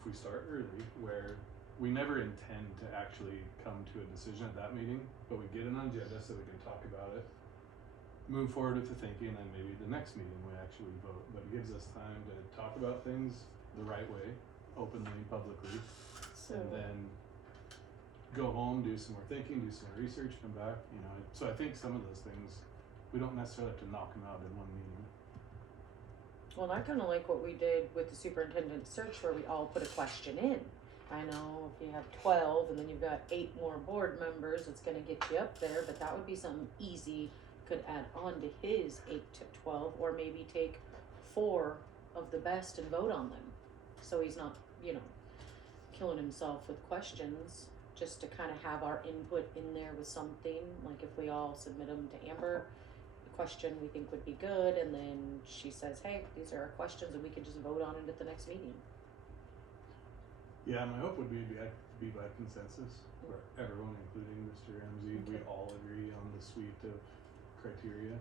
if we start early where we never intend to actually come to a decision at that meeting, but we get an agenda so we can talk about it, move forward with the thinking, and then maybe the next meeting we actually vote. But it gives us time to talk about things the right way, openly, publicly, So, and then go home, do some more thinking, do some more research, come back, you know. So I think some of those things, we don't necessarily have to knock them out in one meeting. well, I kind of like what we did with the superintendent search where we all put a question in. I know if you have 12 and then you've got 8 more board members, it's going to get you up there, but that would be something easy could add on to his 8 to 12, or maybe take 4 of the best and vote on them. So he's not, killing himself with questions, just to kind of have our input in there with something. Like if we all submit them to Amber, the question we think would be good, and then she says, hey, these are our questions, and we can just vote on it at the next meeting. Yeah, my hope would be be by consensus, where everyone, including Mr. Ramsey, we all agree on the suite of criteria.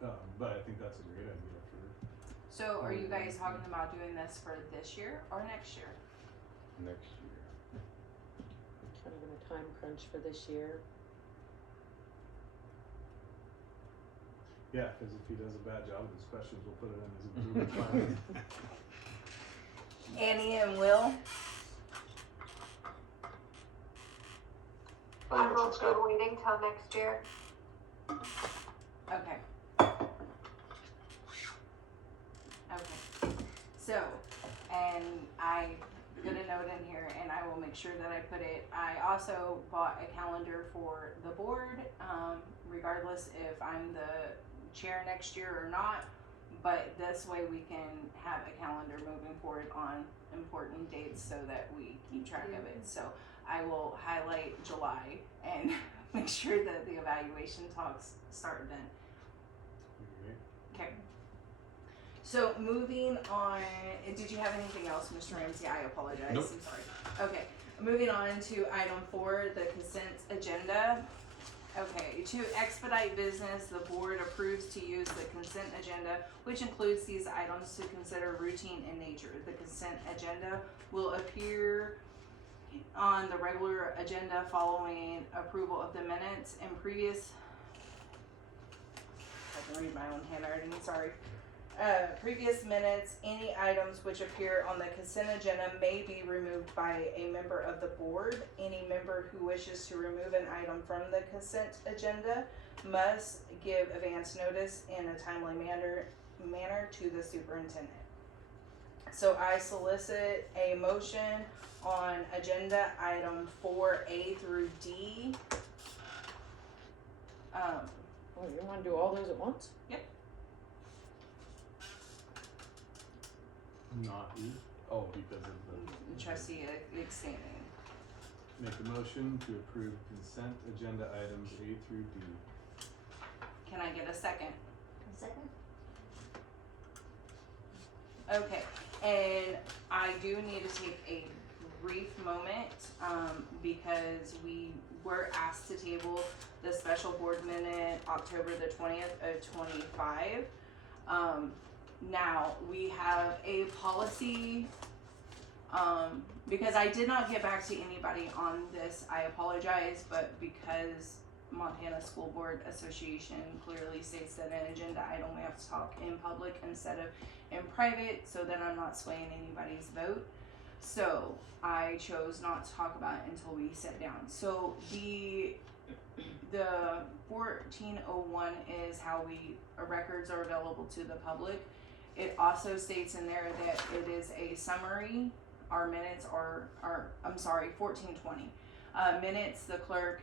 But I think that's a great idea for. So are you guys talking about doing this for this year or next year? Next year. Kind of in a time crunch for this year. Yeah, because if he does a bad job with his questions, we'll put it in his improvement plan. Annie and Will? I I'm think that's okay good. waiting till next year. Okay. Okay. So, and I put a note in here and I will make sure that I put it. I also bought a calendar for the board, regardless if I'm the chair next year or not. But this way we can have a calendar moving forward on important dates so that we keep track of it. So I will highlight July and make sure that the evaluation talks start then. Okay. So moving on, did you have anything else, Mr. Ramsey? I apologize. Nope. I'm sorry. Okay. Moving on to item 4, the consent agenda. Okay, to expedite business, the board approves to use the consent agenda, which includes these items to consider routine in nature. The consent agenda will appear on the regular agenda following approval of the minutes and previous, I can read my own handwriting, sorry. Previous minutes, any items which appear on the consent agenda may be removed by a member of the board. Any member who wishes to remove an item from the consent agenda must give advance notice in a timely manner to the superintendent. So I solicit a motion on agenda item 4A through D. Oh, you wanna do all those at once? Not you. Oh, because of the. Trustee abstaining. Make a motion to approve consent agenda items A through D. Can I get a second? Second? Okay, and I do need to take a brief moment, because we were asked to table the special board minute October the 20th of 25. Now, we have a policy, because I did not get back to anybody on this, I apologize, but because Montana School Board Association clearly states that an agenda item we have to talk in public instead of in private, so that I'm not swaying anybody's vote. So I chose not to talk about it until we sat down. So the 1401 is how records are available to the public. It also states in there that it is a summary. Our minutes are 1420. Minutes, the clerk,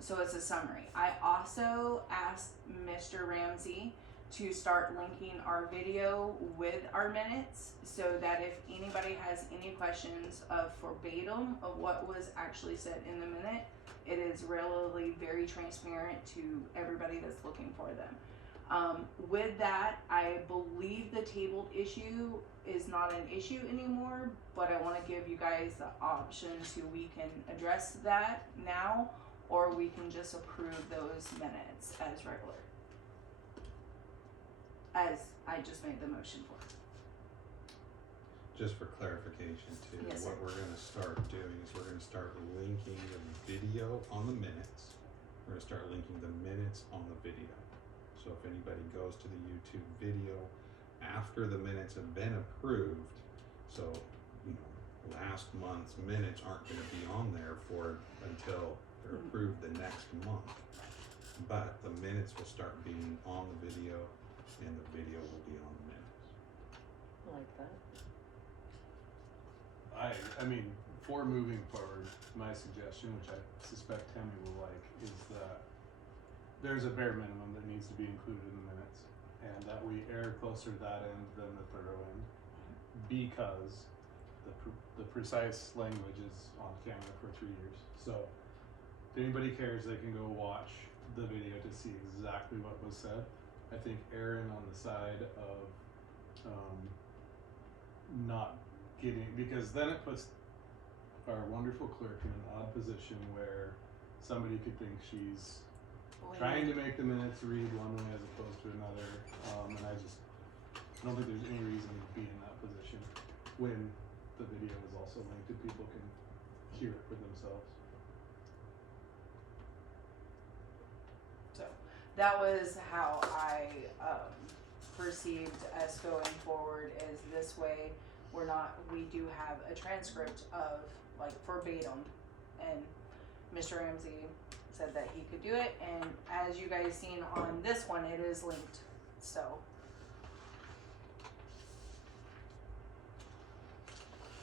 so it's a summary. I also asked Mr. Ramsey to start linking our video with our minutes so that if anybody has any questions of verbatim of what was actually said in the minute, it is really very transparent to everybody that's looking for them. With that, I believe the tabled issue is not an issue anymore, but I want to give you guys the option to we can address that now, or we can just approve those minutes as regular. As I just made the motion for. Just for clarification too, Yes, sir. what we're gonna start doing is we're gonna start linking the video on the minutes. We're gonna start linking the minutes on the video. So if anybody goes to the YouTube video after the minutes have been approved, so, last month's minutes aren't gonna be on there until they're approved the next month. But the minutes will start being on the video and the video will be on the minutes. I like that. I mean, for moving forward, my suggestion, which I suspect Tammy will like, is that there's a bare minimum that needs to be included in the minutes, and that we err closer to that end than the thorough end, because the precise language is on camera for 3 years. So if anybody cares, they can go watch the video to see exactly what was said. I think erring on the side of not getting, because then it puts our wonderful clerk in an odd position where somebody could think she's trying to make the minutes read one way as opposed to another, and I don't think there's any reason to be in that position when the video is also linked and people can hear it for themselves. So that was how I perceived us going forward. Is this way we do have a transcript of like verbatim, and Mr. Ramsey said that he could do it, and as you guys seen on this one, it is linked. So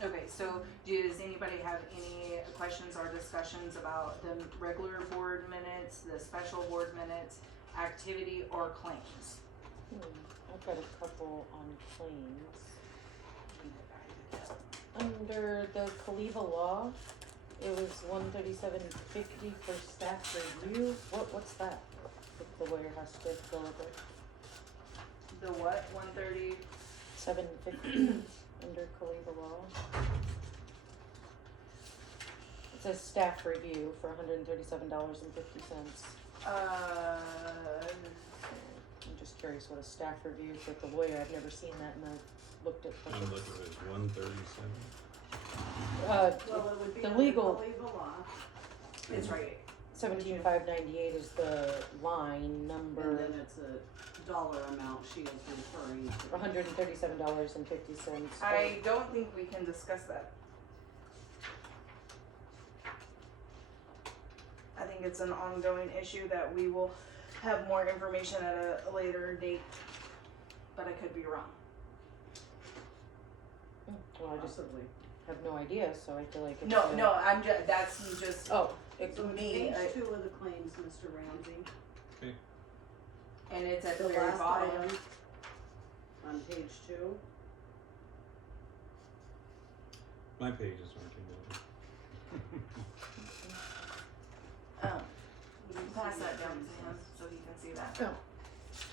okay, so does anybody have any questions or discussions about the regular board minutes, the special board minutes, activity, or claims? I've got a couple on claims. Under the Kaliva law, it was $137.50 for staff review. What's that? The lawyer has to go over it. The what? 130? $7.50 under Kaliva law. It says staff review for $137.50. I'm just curious what a staff review is with the lawyer. I've never seen that, and I've looked at. I'm looking at it, 137. Well, it would be the under legal- legal law, It's right. 17,598 is the line number. and then it's a dollar amount she is referring to. $137.50. I don't think we can discuss that. I think it's an ongoing issue that we will have more information at a later date, but I could be wrong. Well, I just Possibly. have no idea, so I feel like it's No, I'm just, that's just Oh, it's So it's me, page I- 2 of the claims, Mr. Ramsey. and it's at The the very last bottom. item on page 2. My pages aren't in Pass that down to him so he can see that.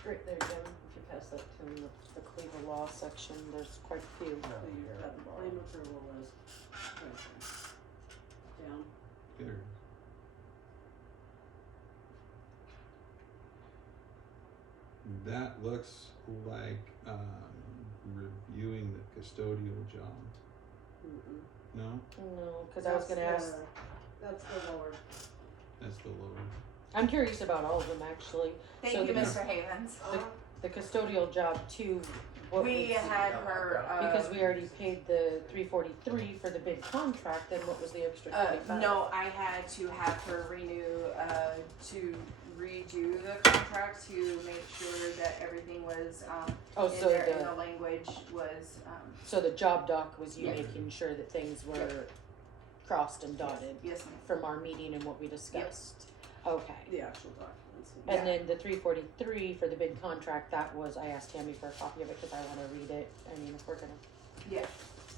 right there, Jim. If you pass that to him, the Cleveland law section, there's quite a few. So you've got the claim approval list. Right there. Down. there. That looks like reviewing the custodial job. Mm-mm. No, No, because I was gonna ask. That's the lower. that's the lower. I'm curious about all of them actually. Thank So you, the- Mr. Havens. The custodial job too. What We was, had her, because we already paid the $343 for the big contract. Then what was the extra 25? no, I had to have her renew, to redo the contract to make sure that everything was, Oh, in so there and the the language was, so the job doc was you Yeah. making sure that things were crossed and dotted yes, ma'am. from our meeting and what we discussed. Okay. The actual documents. And then the 343 for the bid contract, that was, I asked Tammy for a copy of it because I want to read it. I mean, if we're going to Yeah.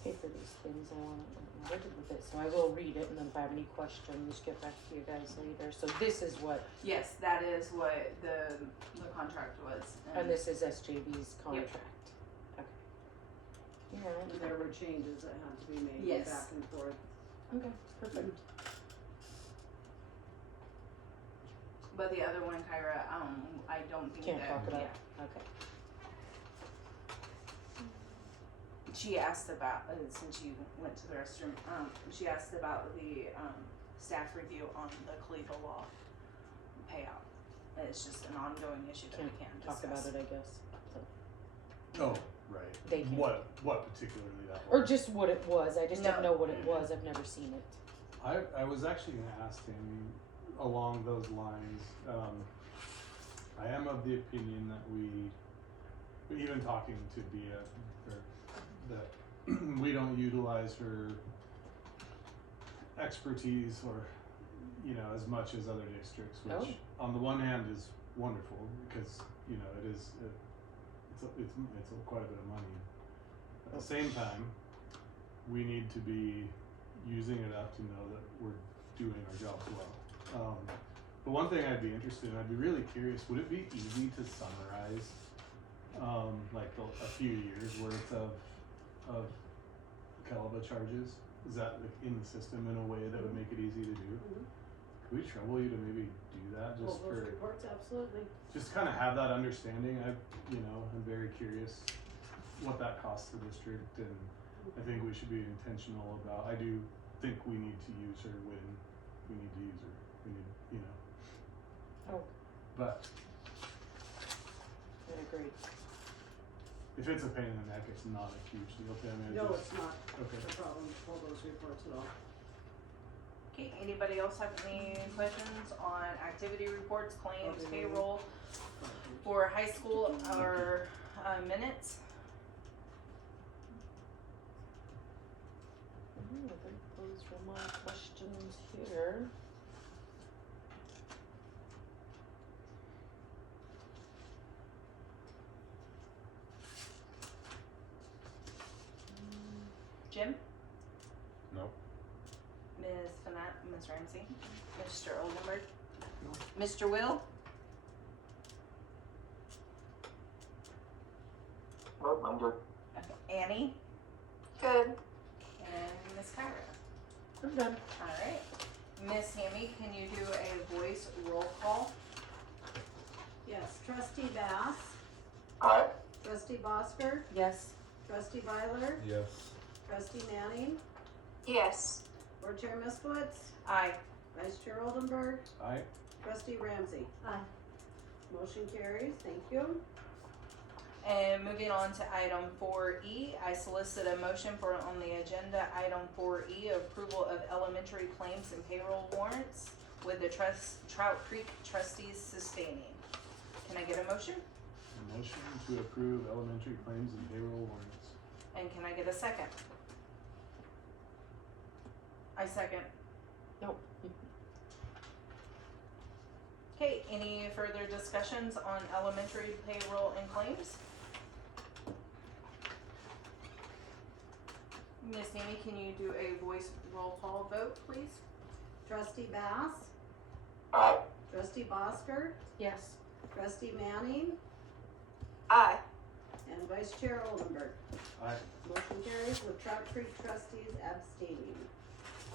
pay for these things, I want to know what I did with it. So I will read it, and then if I have any questions, get back to you guys later. So this is what, Yes, that is what the contract was. and this is SJB's contract. Okay. Yeah. And there were changes that had to be made Yes. back and forth. Okay, perfect. But the other one, Kyra, I don't think Can't that, talk about. yeah. Okay. She asked about, since you went to the restroom, she asked about the, staff review on the Cleveland law payout. And it's just an ongoing issue that we can't discuss. Talk about it, I guess. So, Oh, right. They can. What particularly that or was? just what it was. I just didn't No. know what it was. I've never seen it. I was actually gonna ask Tammy along those lines. I am of the opinion that even talking to Bea, or that we don't utilize her expertise or, as much as other districts, which on the one hand is wonderful because, it is, it's quite a bit of money. At the same time, we need to be using it up to know that we're doing our jobs well. But one thing I'd be interested in, I'd be really curious, would it be easy to summarize, like a few years worth of Caliban the charges? Is that like in the system in a way that would make it easy to do? Mhm. Could we trouble you to maybe do that Well, just those for, reports, absolutely. just kind of have that understanding? I'm very curious what that costs the district, and I think we should be intentional about, I do think we need to use her when we need to use her. We need, Oh. But I agree. if it's a pain in the neck, it's not a huge deal, Tammy. No, it's not Okay. a problem to pull those reports at all. Okay, anybody else have any questions on activity reports, claims, payroll for high school or minutes? I think those were my questions here. Jim? No. Ms. Finat, Ms. Ramsey, Mr. Oldenburg, Mr. Will, Nope, I'm good. Annie, Good. and Ms. Kyra. I'm done. Alright, Ms. Hammy, can you do a voice roll call? Yes, trustee Bass, Aye. trustee Bosford, Yes. trustee Byler, Yes. trustee Manning, Yes. board chair Miskowitz, Aye. vice chair Oldenburg, I, trustee Ramsey. Aye. Motion carries, thank you. And moving on to item 4E, I solicit a motion for on the agenda, item 4E, approval of elementary claims and payroll warrants with the Trout Creek trustees sustaining. Can I get a motion? a motion to approve elementary claims and payroll warrants. And can I get a second? I second. Nope. Okay, any further discussions on elementary payroll and claims? Ms. Amy, can you do a voice roll call vote, please? Trustee Bass, Aye. trustee Bosford, Yes. trustee Manning, Aye. and vice chair Oldenburg. I, Motion carries with Trout Creek trustees abstaining.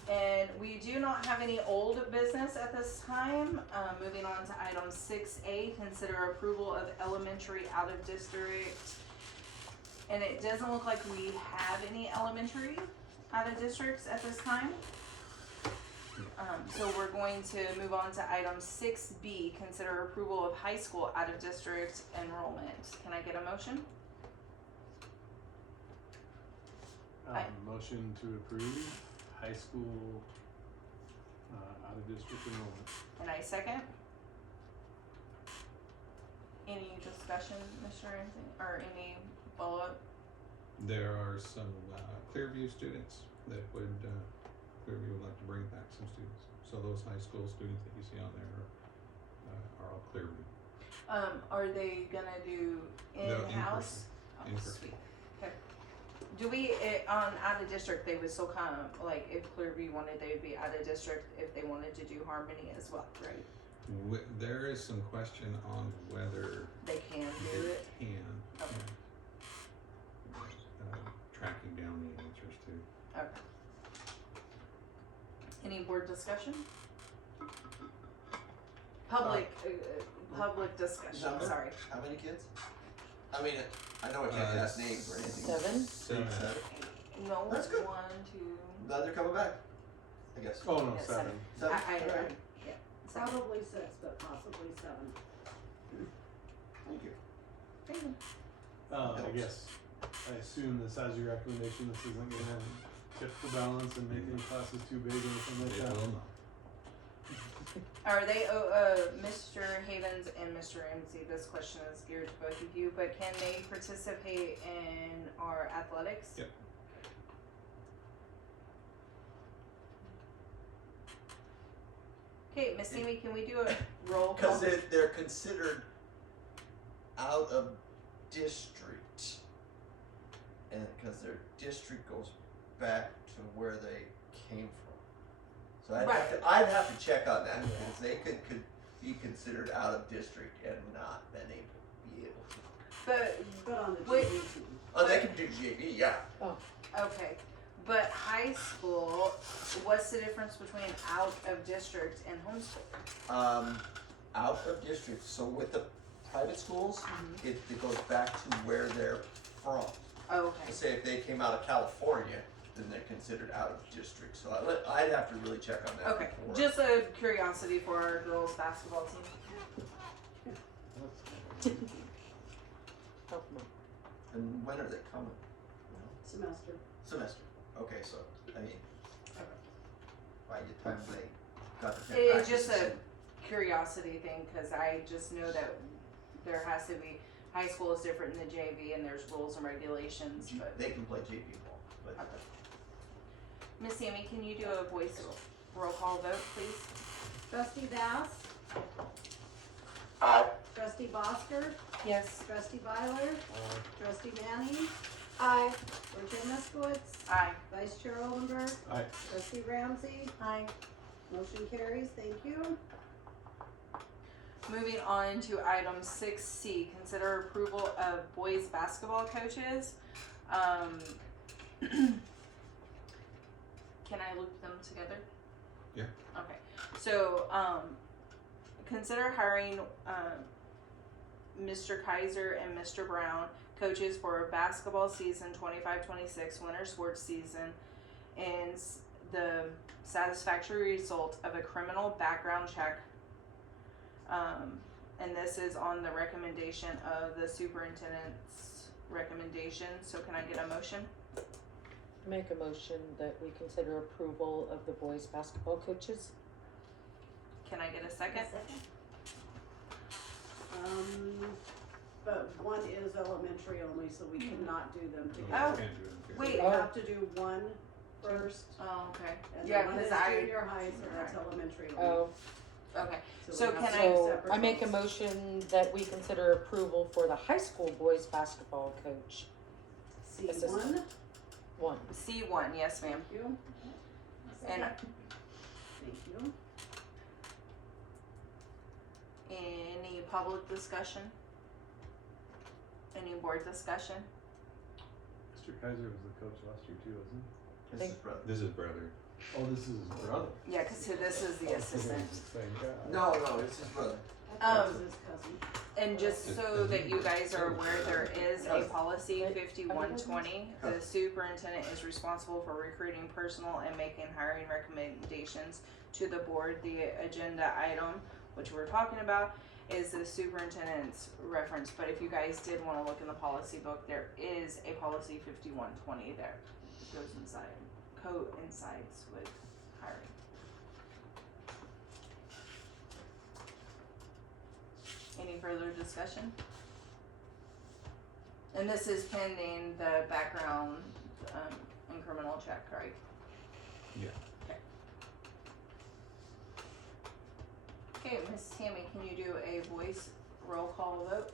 And we do not have any old business at this time. Moving on to item 6A, consider approval of elementary out of district. And it doesn't look like we have any elementary out of districts at this time. So we're going to move on to item 6B, consider approval of high school out of district enrollment. Can I get a motion? Aye. motion to approve high school, out of district enrollment. And I second. Any discussion, Mr. Ramsey, or any follow-up? There are some Clearview students that would, Clearview would like to bring back some students. So those high school students that you see on there are all Clearview. Are they gonna do No, in-house? in Oh, person. sweet. Okay. Do we, on out of district, they would still kind of, like, if Clearview wanted, they'd be out of district if they wanted to do Harmony as well, right? There is some question on whether They can do they it. can. Okay. Tracking down the answers to. Okay. Any board discussion? Public discussion, number? sorry. How many kids? I mean, I know I can't ask names or anything. 7. Seven. No, That's good. 1, 2. Glad they're coming back, I guess. Oh, no, Yeah, 7. Seven? Alright. Yeah. Seven. Probably 6, but possibly 7. Thank you. Thank you. I Helps. guess, I assume this as your recommendation, this isn't gonna tip the balance and make any classes too big or anything like It that? will not. Are they, Mr. Havens and Mr. Ramsey, this question is geared to both of you, but can they participate in our athletics? Yep. Okay, Miss Amy, can we do a roll call? Because they're considered out of district. And because their district goes back to where they came from. So I'd have to check on that, because they could be considered out of district and not been able to be able to. But, But on the Wait. JV team. Oh, they can do JV, yeah. okay, but high school, what's the difference between out of district and homeschool? Out of district, so with the private schools, it goes back to where they're from. Oh, okay. Say if they came out of California, then they're considered out of district, so I'd have to really check on that Okay, before. just a curiosity for our girls basketball team. Help 'em out. And when are they coming? Semester. Semester, okay, so, I mean, by the time they got the It's just a curiosity thing, cause I just know that there has to be, high school is different than the JV and there's rules and regulations, but. They can play JV ball, but. Okay. Miss Sammy, can you do a voice roll call vote, please? Trustee Bass, Aye. trustee Bosker, Yes. trustee Byler, trustee Manning, Aye. Board Chair Moskowitz, Aye. Vice Chair Oldenburg, Aye. trustee Ramsey, Aye. motion carries, thank you. Moving on to item 6C, consider approval of boys basketball coaches. Can I loop them together? Yeah. Okay, so, consider hiring, Mr. Kaiser and Mr. Brown, coaches for basketball season 25-26 winter sports season, and the satisfactory result of a criminal background check. And this is on the recommendation of the superintendent's recommendation, so can I get a motion? Make a motion that we consider approval of the boys basketball coaches. Can I get a second? But one is elementary only, so we cannot do them Oh. together. Can't do it. Wait. We Oh. have to do one first, Oh, okay. and Yeah, then one is 'cause I- junior high, so that's elementary only. Oh, Okay, we so have can to I- do so separate I make a votes. motion that we consider approval for the high school boys basketball coach. C1, assistant. One. C1, yes ma'am. thank you, And thank you. any public discussion? Any board discussion? Mr. Kaiser was the coach last year too, wasn't he? This is brother. This is brother. Oh, this is his brother. Yeah, cause this is the assistant. Same guy. No, it's his brother. This is his cousin. And just so that you guys are aware, there is a policy 5120. The superintendent is responsible for recruiting personnel and making hiring recommendations to the board. The agenda item, which we're talking about, is the superintendent's reference. But if you guys did wanna look in the policy book, there is a policy 5120 that goes inside, coincides with hiring. Any further discussion? And this is pending the background, and criminal check, right? Yeah. Okay, Miss Tammy, can you do a voice roll call vote?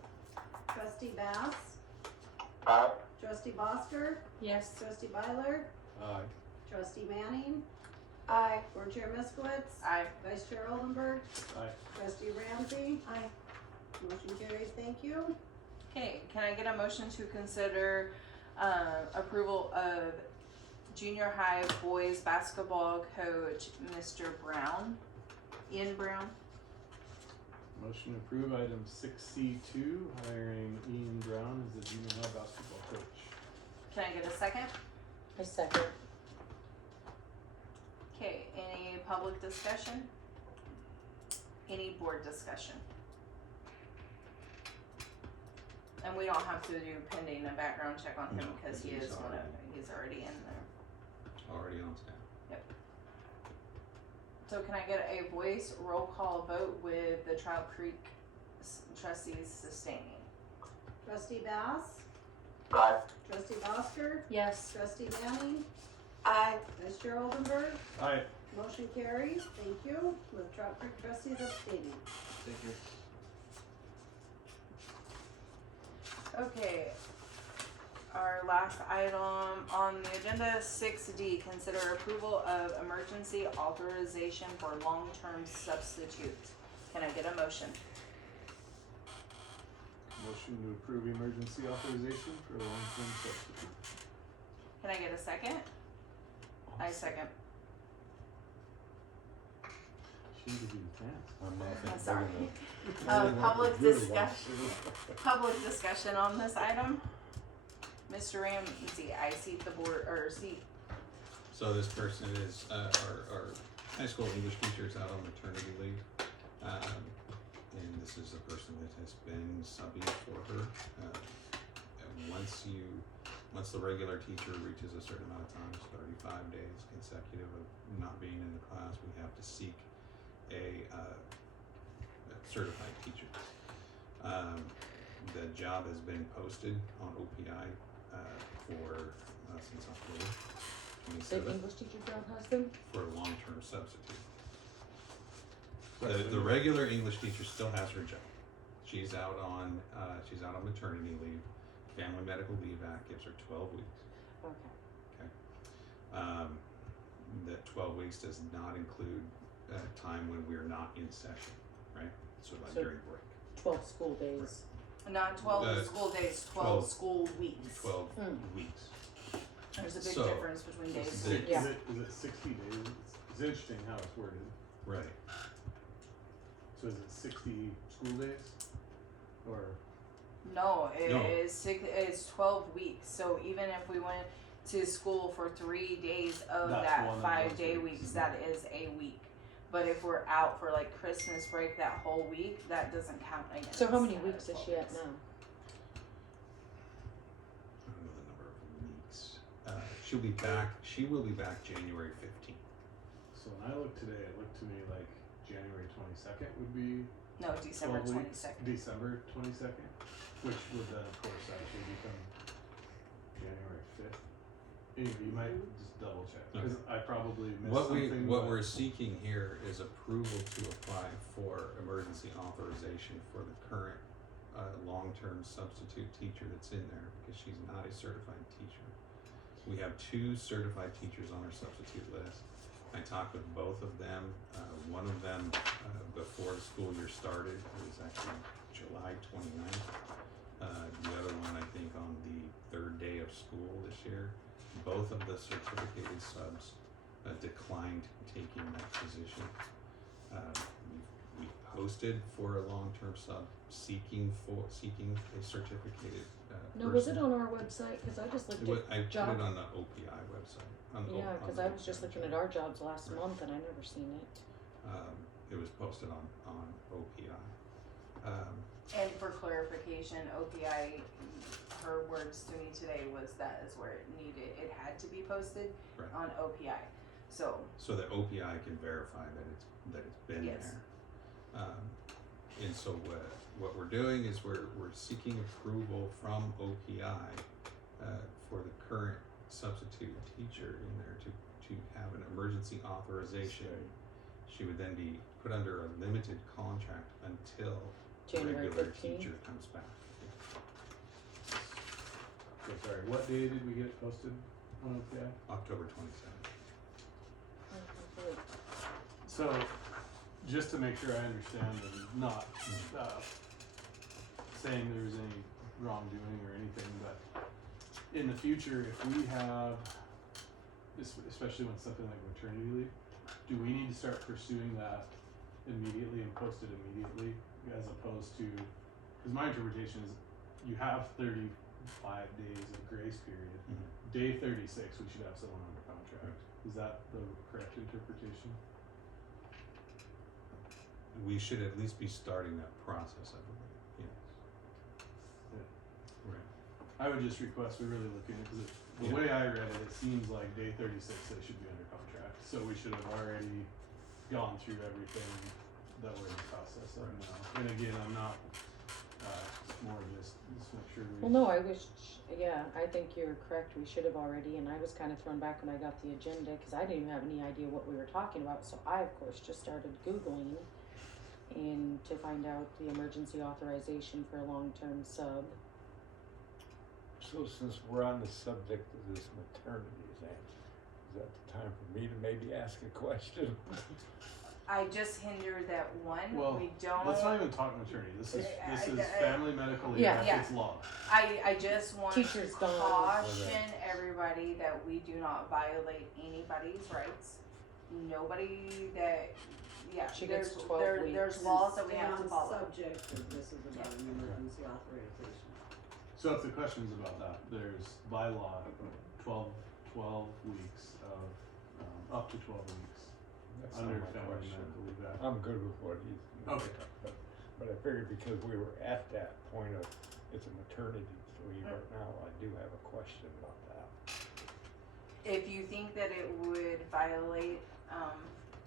Trustee Bass, Aye. trustee Bosker, Yes. trustee Byler, Aye. trustee Manning, Aye. Board Chair Moskowitz, Aye. Vice Chair Oldenburg, Aye. trustee Ramsey. Aye. Motion carries, thank you. Okay, can I get a motion to consider, approval of junior high boys basketball coach, Mr. Brown, Ian Brown? Motion to approve item 6C2, hiring Ian Brown as the junior high basketball coach. Can I get a second? I second. Okay, any public discussion? Any board discussion? And we don't have to do pending a background check on him No, because he he's is one of, already- he's already in there. Already on staff. So can I get a voice roll call vote with the Trout Creek trustees sustaining? Trustee Bass, Aye. trustee Bosker, Yes. trustee Manning, Aye. Vice Chair Oldenburg, Aye. motion carries, thank you, with Trout Creek trustees abstaining. Thank you. Okay, our last item on the agenda, 6D, consider approval of emergency authorization for long-term substitute. Can I get a motion? Motion to approve emergency authorization for a long-term substitute. Can I get a second? I second. She needs to do the dance. I'm not I'm thinking sorry. big enough. Public Really discussion. Public discussion on this item. Mr. Ramsey, I seat the board, or seat, So this person is, our high school English teacher is out on maternity leave. And this is a person that has been subbing for her. And once the regular teacher reaches a certain amount of time, 35 days consecutive of not being in the class, we have to seek a certified teacher. The job has been posted on OPI for since October The 27th English teacher job has them? for a long-term substitute. The regular English teacher still has her job. She's out on maternity leave. Family Medical Leave Act gives her 12 weeks. Okay. That 12 weeks does not include time when we're not in session, right? So like So- during break. 12 school days. not 12 Uh, school days, 12 12 school weeks. 12 Mm. weeks. There's a big So- difference between days. Is The- it, Yeah. is it 60 days? It's interesting how it's worded. Right. So is it 60 school days? Or, No, it No. is it's 12 weeks. So even if we went to school for 3 days of That's that one of 5-day those weeks, weeks. that is a week. But if we're out for like Christmas break that whole week, that doesn't count against. So how many that weeks is 12 she at weeks. now? I don't know the number of weeks. She will be back January 15th. so when I looked today, it looked to me like January 22nd would be No, December 12 weeks. 22nd. December 22nd, which would then of course actually become January 5th. Anyway, you might just double check, because I probably missed something. What but- we're seeking here is approval to apply for emergency authorization for the current long-term substitute teacher that's in there, because she's not a certified teacher. We have 2 certified teachers on our substitute list. I talked with both of them. One of them before the school year started, it was actually July 29th. The other one, I think, on the 3rd day of school this year. Both of the certificated subs declined taking that position. We posted for a long-term sub, seeking a certificated No, was person. it on our website? Because I just looked I put job- it on the OPI website. Yeah, because I was just looking at our jobs last month and I never seen it. It was posted on OPI. And for clarification, OPI, her words to me today was that is where it had to be posted Right. on OPI. So, So that OPI can verify that it's been Yes. there. And so what we're doing is we're seeking approval from OPI for the current substitute teacher in there to have an emergency authorization. She would then be put under a limited contract until the January regular 15th. teacher comes back. So sorry, what day did we get it posted on OPI? October 27th. So, just to make sure I understand and not, saying there's any wrongdoing or anything, but in the future, if we have, especially when something like maternity leave, do we need to start pursuing that immediately and post it immediately, as opposed to, because my interpretation is you have 35 days of grace period. Mhm. Day 36, we should have someone under contract. Is that the correct interpretation? We should at least be starting that process, I believe, yes. Right. I would just request we really look into it, because the Yeah. way I read it, it seems like day 36 they should be under contract. So we should have already gone through everything that we're in the process of now. And again, I'm not, more just make sure we. Well, no, I wish, yeah, I think you're correct. We should have already, and I was kind of thrown back when I got the agenda because I didn't have any idea what we were talking about. So I, of course, just started Googling and to find out the emergency authorization for a long-term sub. So since we're on the subject of this maternity thing, is that the time for me to maybe ask a question? I just hindered that one. Well, we don't. Let's not even talk maternity. This is family medical leave Yeah. act. Yeah. It's law. I just want Teachers to don't. caution everybody that we do not violate anybody's rights. Nobody that, yeah, She gets there's 12 there's weeks. laws that we have to Stay on follow. subject, that this is about an emergency authorization. So if the question's about that, there's by law 12 weeks of up to 12 weeks That's under not my family question. medical leave act. I'm good with what he's. Okay. But I figured because we were at that point of, it's a maternity leave right now, I do have a question about that. If you think that it would violate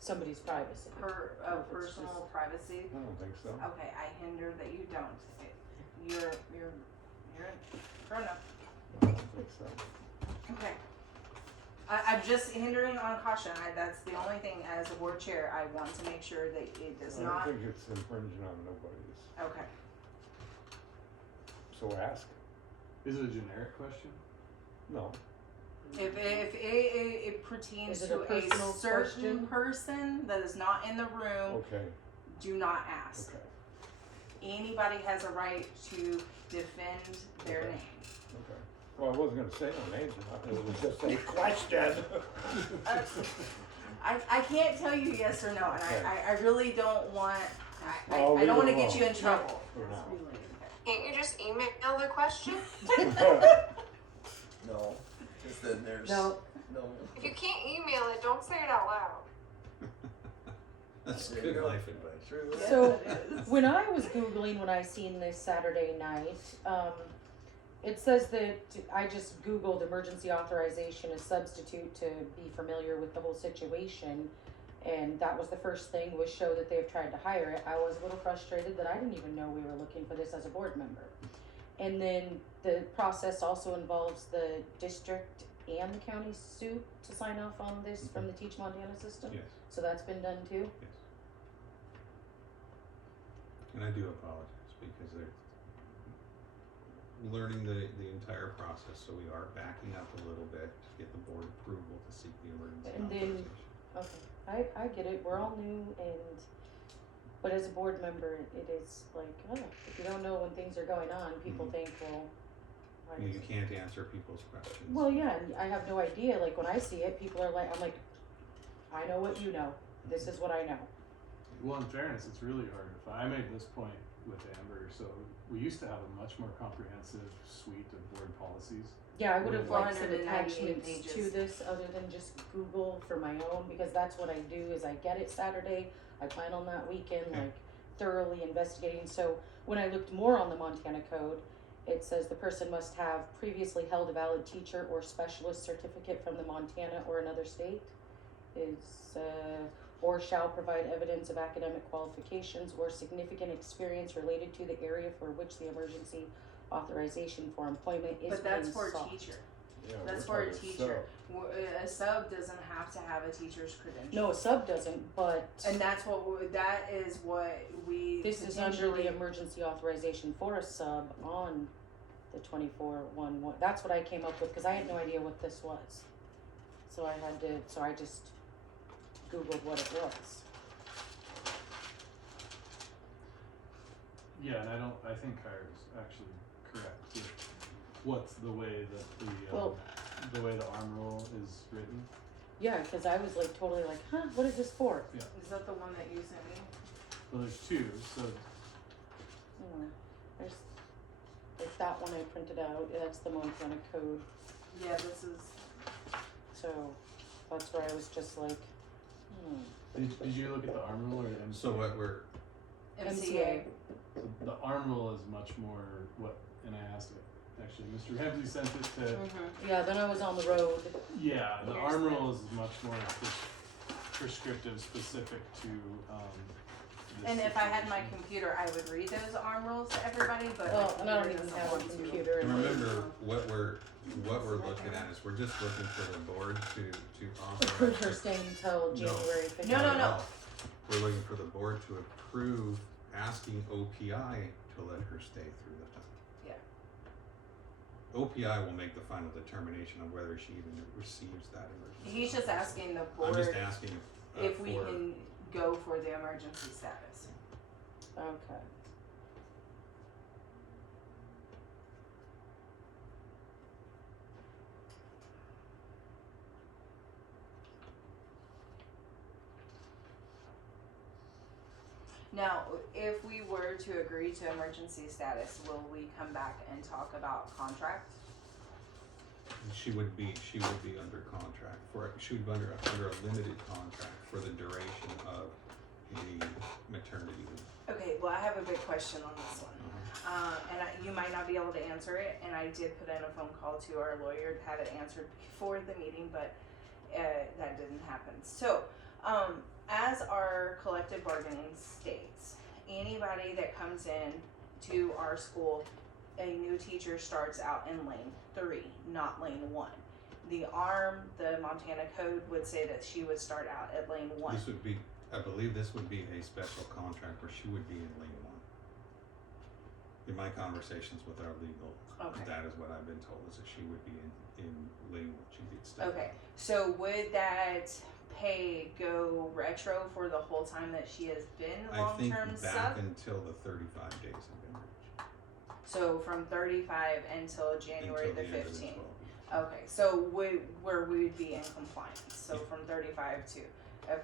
Somebody's privacy. If it's personal just- privacy, I don't think so. okay, I hinder that you don't. You're grown up. I don't think so. Okay. I'm just hindering on caution. That's the only thing as a board chair. I want to make sure that it does I not. don't think it's infringing on nobody's, Okay. so ask. Is it a generic question? No, If it pertains Is it a to a personal certain question? person that is not in the room, okay, do not ask. okay, Anybody has a right to defend their Okay. name. okay. Well, I wasn't gonna say no names or nothing, it was just a question. I can't tell you yes or no, and Okay. I really don't want. I'll I don't want to leave it get you in alone. trouble. For Ask now. me later. Can't you just email the question? No, because then there's No. no. If you can't email it, don't say it out loud. That's There you good go. life advice. True. Yes, So, it is. When I was Googling when I seen this Saturday night, it says that I just Googled emergency authorization as substitute to be familiar with the whole situation. And that was the first thing was show that they've tried to hire it. I was a little frustrated that I didn't even know we were looking for this as a board member. And then the process also involves the district and the county suit to sign off on this from the Teach Montana system. Yes, So that's been done too. yes. And I do apologize because they're learning the entire process, so we are backing up a little bit to get the board approval to seek the emergency And then- authorization. Okay, I get it, we're all new but as a board member, it is like, oh, if you don't know when things are going on, people Mhm. think, well, why You know, is you it- can't answer people's questions. well, yeah, and I have no idea, like when I see it, people are like, I'm like, I know what you know, this is what I know. Well, in fairness, it's really hard to find. I made this point with Amber. So we used to have a much more comprehensive suite of board policies. Yeah, I would have With liked some 498 attachments to pages. this other than just Google for my own, because that's what I do is I get it Saturday, I plan on that weekend, Okay. like thoroughly investigating. So when I looked more on the Montana code, it says the person must have previously held a valid teacher or specialist certificate from the Montana or another state, or shall provide evidence of academic qualifications or significant experience related to the area for which the emergency authorization for employment is But that's being for a sought. teacher. Yeah, That's we're for a talking teacher. A sub doesn't have to have a teacher's credential. No, a sub doesn't, but And that's that is what we this is under potentially- the emergency authorization for a sub on the 2411. That's what I came up with because I had no idea what this was. So I just Googled what it was. Yeah, and I think Kyra's actually correct with what's the way that Well- the way the arm roll is written. Yeah, because I was like totally like, huh, what is this for? Is that the one that you sent me? Well, there's two, so There's like that one I printed out. That's the Montana code. Yeah, this is. So that's where I was just like, did you look at the arm roll or MCA? So what we're, MCA. So the arm roll is much more and I asked it, actually, Mr. Ramsey sent it to, Yeah, then I was on the road. yeah, the Here's arm the- roll is much more prescriptive, specific to, this And if I had my situation. computer, I would read those arm rules to everybody, but Well, and I don't my even computer have a doesn't want to. computer. and remember, what we're looking at is we're just looking for the board to Approve her authorize. staying until January 15th. No, no, Not at no. all. We're looking for the board to approve asking OPI to let her stay through the time. Yeah. OPI will make the final determination of whether she even receives that emergency. He's just asking the I'm board just asking if we for can go for the emergency status. Okay. Now, if we were to agree to emergency status, will we come back and talk about contract? She would be under contract she would be under a limited contract for the duration of the maternity leave. Okay, well, I have a big question on this one. You might not be able to answer it, and I did put in a phone call to our lawyer to have it answered before the meeting, but that didn't happen. So, as our collective bargaining states, anybody that comes in to our school, a new teacher starts out in lane 3, not lane 1. The Montana code would say that she would start out at lane 1. I believe this would be a special contract where she would be in lane 1. In my conversations with our legal, Okay. that is what I've been told, is that she would be in lane 1. She'd stay. Okay, so would that pay go retro for the whole time that she has been I think long-term back sub? until the 35 days have been reached. So from 35 until January Until the end of the 15th. 12. Okay, so where we would be in compliance. So from 35 to okay,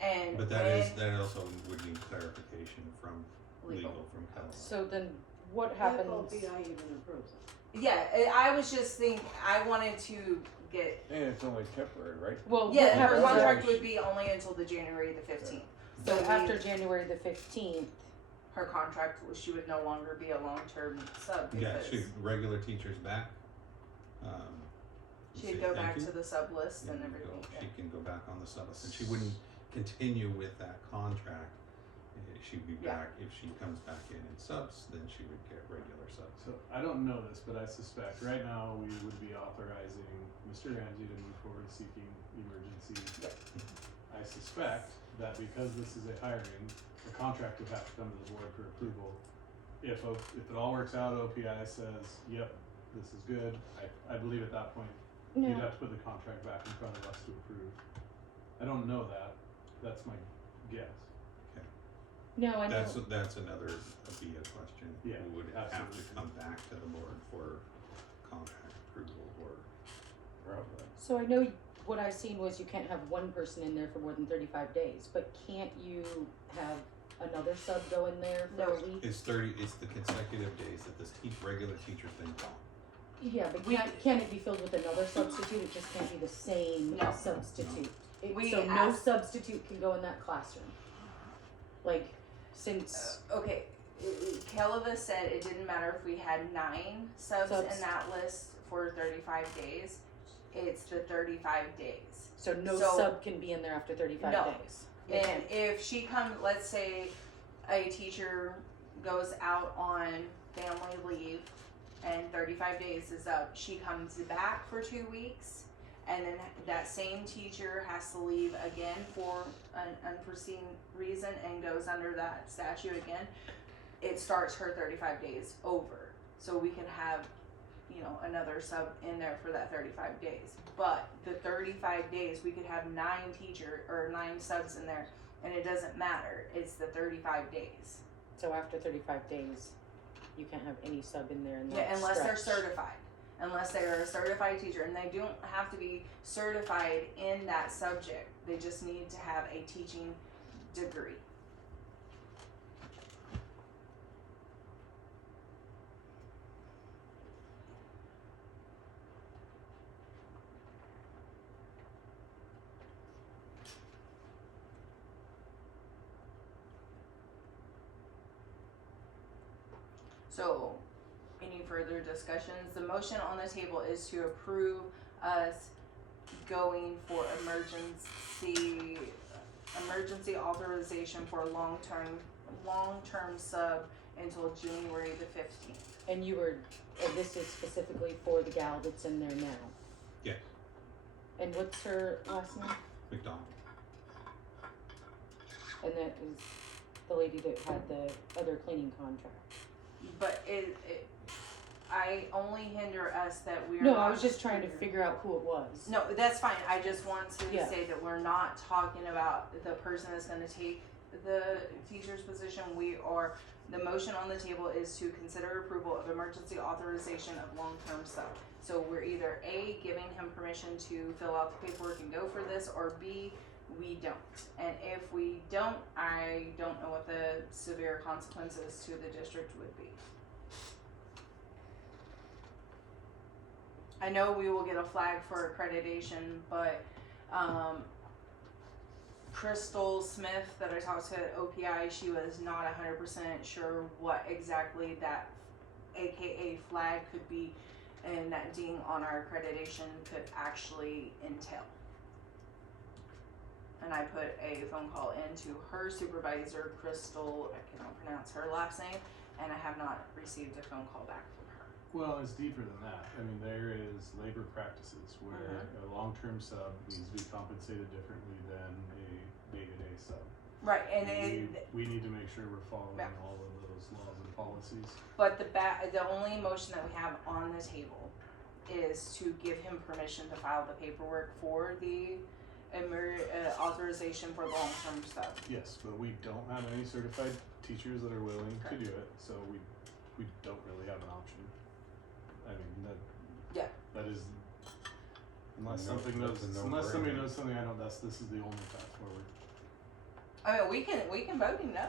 and But that also would need clarification from Legal. legal from Kelly. So then what If happens? OPI even approves it. yeah, I was just thinking I wanted to get And it's only temporary, right? Well, yeah. what Her happens contract then? would be only until the January the 15th. So we- after January the 15th, her contract, she would no longer be a long-term sub Yeah, because regular teachers back. she'd say go thank back you. to the sub list and Yeah, everything. she can go back on the sub list, and she wouldn't continue with that contract. She'd be Yeah. back, if she comes back in subs, then she would get regular subs. So I don't know this, but I suspect right now we would be authorizing Mr. Ramsey to move forward seeking emergency. I suspect that because this is a hiring, the contract would have to come to the board for approval. If it all works out, OPI says, yep, this is good, I believe at that point, you'd no, have to put the contract back in front of us to approve. I don't know that, that's my guess. no, I know. That's another BIA question. Yeah, We would have to absolutely. come back to the board for contract approval or. Probably. So I know what I've seen was you can't have one person in there for more than 35 days, but can't you have another sub go in there for No. a week? It's the consecutive days that this regular teacher's been gone. Yeah, but can it be filled with another substitute? It just can't be the same No. substitute. We So no asked- substitute can go in that classroom. Like, since Okay, Kelva said it didn't matter if we had 9 subs Subs. in that list for 35 days. It's the 35 days. so no so- sub can be in there after 35 No. days. They And can't. if she comes, let's say a teacher goes out on family leave and 35 days is up, she comes back for 2 weeks, and then that same teacher has to leave again for an unforeseen reason and goes under that statute again, it starts her 35 days over. So we can have, another sub in there for that 35 days. But the 35 days, we could have 9 subs in there, and it doesn't matter. It's the 35 days. So after 35 days, you can't have any sub in there in that Yeah, unless they're stretch. certified. Unless they are a certified teacher, and they don't have to be certified in that subject. They just need to have a teaching degree. So, any further discussions? The motion on the table is to approve us going for emergency authorization for a long-term sub until January the 15th. And this is specifically for the gal that's in there now. Yeah. And what's her last name? McDonald. And that is the lady that had the other cleaning contract. But I only hinder us that we're No, not. I was just trying to figure out who it was. No, that's fine. I just want to Yeah. say that we're not talking about the person that's going to take the teacher's position. The motion on the table is to consider approval of emergency authorization of long-term sub. So we're either A, giving him permission to fill out the paperwork and go for this, or B, we don't. And if we don't, I don't know what the severe consequences to the district would be. I know we will get a flag for accreditation, but Crystal Smith that I talked to at OPI, she was not 100% sure what exactly that AKA flag could be and that ding on our accreditation could actually entail. And I put a phone call into her supervisor, Crystal, I cannot pronounce her last name, and I have not received a phone call back from her. Well, it's deeper than that. I mean, there is labor practices where a long-term sub needs to be compensated differently than a day-to-day sub. Right, and we need to make sure we're following Yeah. all of those laws and policies. but the only motion that we have on the table is to give him permission to file the paperwork for the authorization for long-term sub. Yes, but we don't have any certified teachers that are willing to do it, so we don't really have an option. I mean, that is, unless No, something that's knows, a unless somebody no-brainer. knows something I don't, this is the only path forward. I mean, we can vote him no,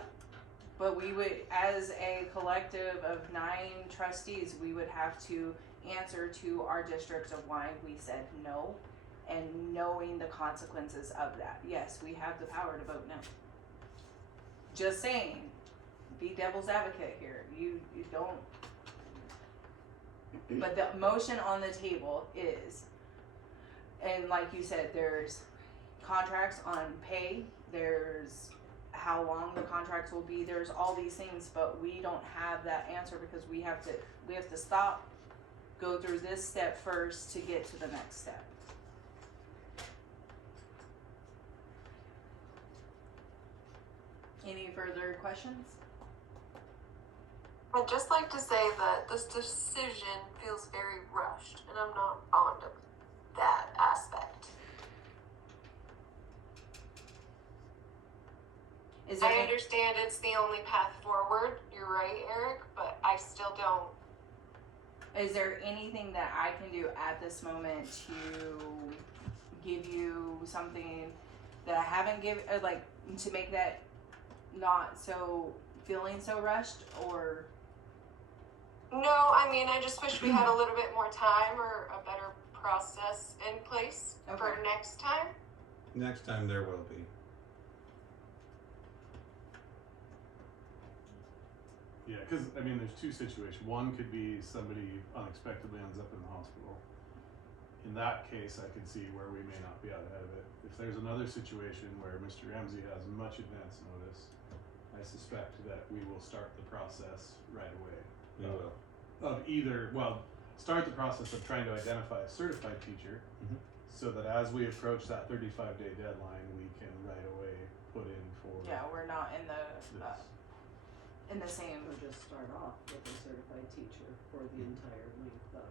but we would, as a collective of 9 trustees, we would have to answer to our district of why we said no, and knowing the consequences of that. Yes, we have the power to vote no. Just saying, be devil's advocate here. You don't. But the motion on the table is, and like you said, there's contracts on pay, there's how long the contracts will be, there's all these things, but we don't have that answer because we have to stop, go through this step first to get to the next step. Any further questions? I'd just like to say that this decision feels very rushed, and I'm not fond of that aspect. Is there I any- understand it's the only path forward, you're right, Eric, but I still don't. Is there anything that I can do at this moment to give you something that I haven't given, like, to make that not so, feeling so rushed, or? No, I mean, I just wish we had a little bit more time or a better process in place for Okay. next time. Next time there will be. Yeah, because I mean, there's two situations. One could be somebody unexpectedly ends up in the hospital. In that case, I can see where we may not be out ahead of it. If there's another situation where Mr. Ramsey has much advance notice, I suspect that we will start the process right away. We will. Of either, well, start the process of trying to identify a certified teacher, Mhm. so that as we approach that 35-day deadline, we can right away put in for Yeah, we're not in the this. same. Or just start off with a certified teacher for the entire length of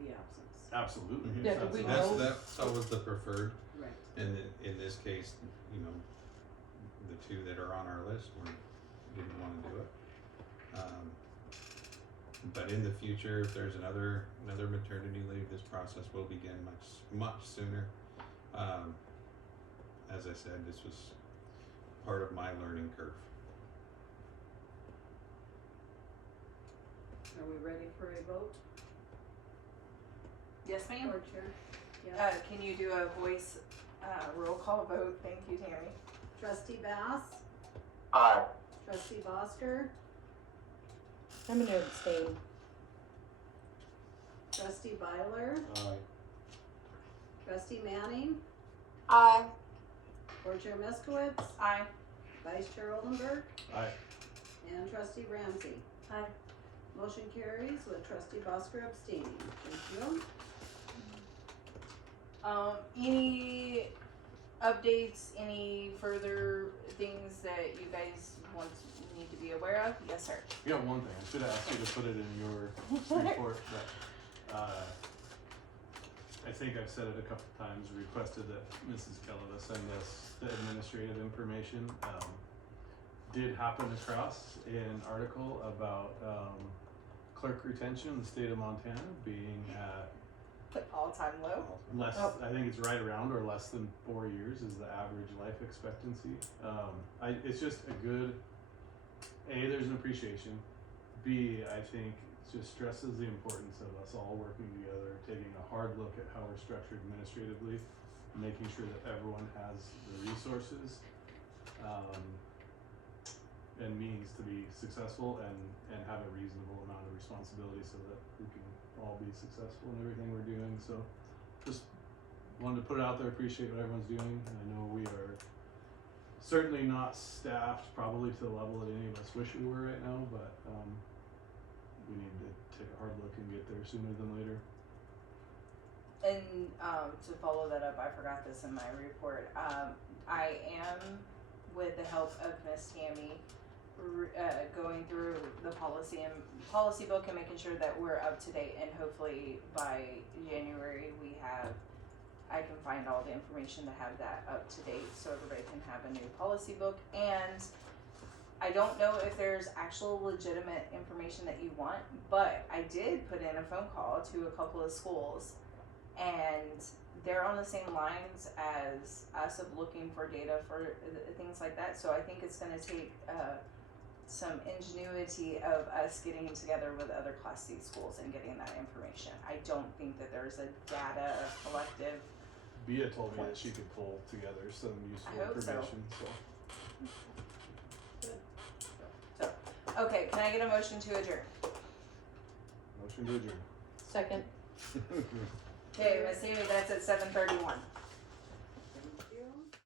the absence. Absolutely. Mhm. if Yeah, that's do we an know- option. That's always the preferred, Right. and in this case, you know, the 2 that are on our list didn't want to do it. But in the future, if there's another maternity leave, this process will begin much sooner. As I said, this was part of my learning curve. Are we ready for a vote? Yes, ma'am? Board Chair? Yes. Can you do a voice, roll call vote? Thank you, Tammy. Trustee Bass? Aye. Trustee Bosker? I'm gonna abstain. Trustee Byler? Aye. Trustee Manning? Aye. Board Chair Miskowitz? Aye. Vice Chair Oldenburg? Aye. And Trustee Ramsey? Aye. Motion carries with Trustee Bosker abstaining. Thank you. Any updates, any further things that you guys want need to be aware of? Yes, sir. You got one thing, I should have asked you to put it in your report, but, I think I've said it a couple times, requested that Mrs. Keleva send us the administrative information. Did happen across an article about, clerk retention in the state of Montana being at All-time low. less, Oh. I think it's right around or less than 4 years is the average life expectancy. It's just a good, A, there's an appreciation. B, I think it just stresses the importance of us all working together, taking a hard look at how we're structured administratively, making sure that everyone has the resources, and means to be successful and have a reasonable amount of responsibility so that we can all be successful in everything we're doing. So just wanted to put it out there, appreciate what everyone's doing. And I know we are certainly not staffed probably to the level that any of us wish we were right now, but we need to take a hard look and get there sooner than later. And to follow that up, I forgot this in my report. I am, with the help of Miss Tammy, going through the policy book and making sure that we're up to date, and hopefully by January I can find all the information to have that up to date so everybody can have a new policy book. And I don't know if there's actual legitimate information that you want, but I did put in a phone call to a couple of schools, and they're on the same lines as us of looking for data for things like that. So I think it's going to take some ingenuity of us getting together with other Class C schools and getting that information. I don't think that there's a data collective. Bia told me that she could pull together some useful I hope so. information, so. Okay, can I get a motion to adjourn? Motion to adjourn. Second. Okay, Miss Amy, that's at 7:31.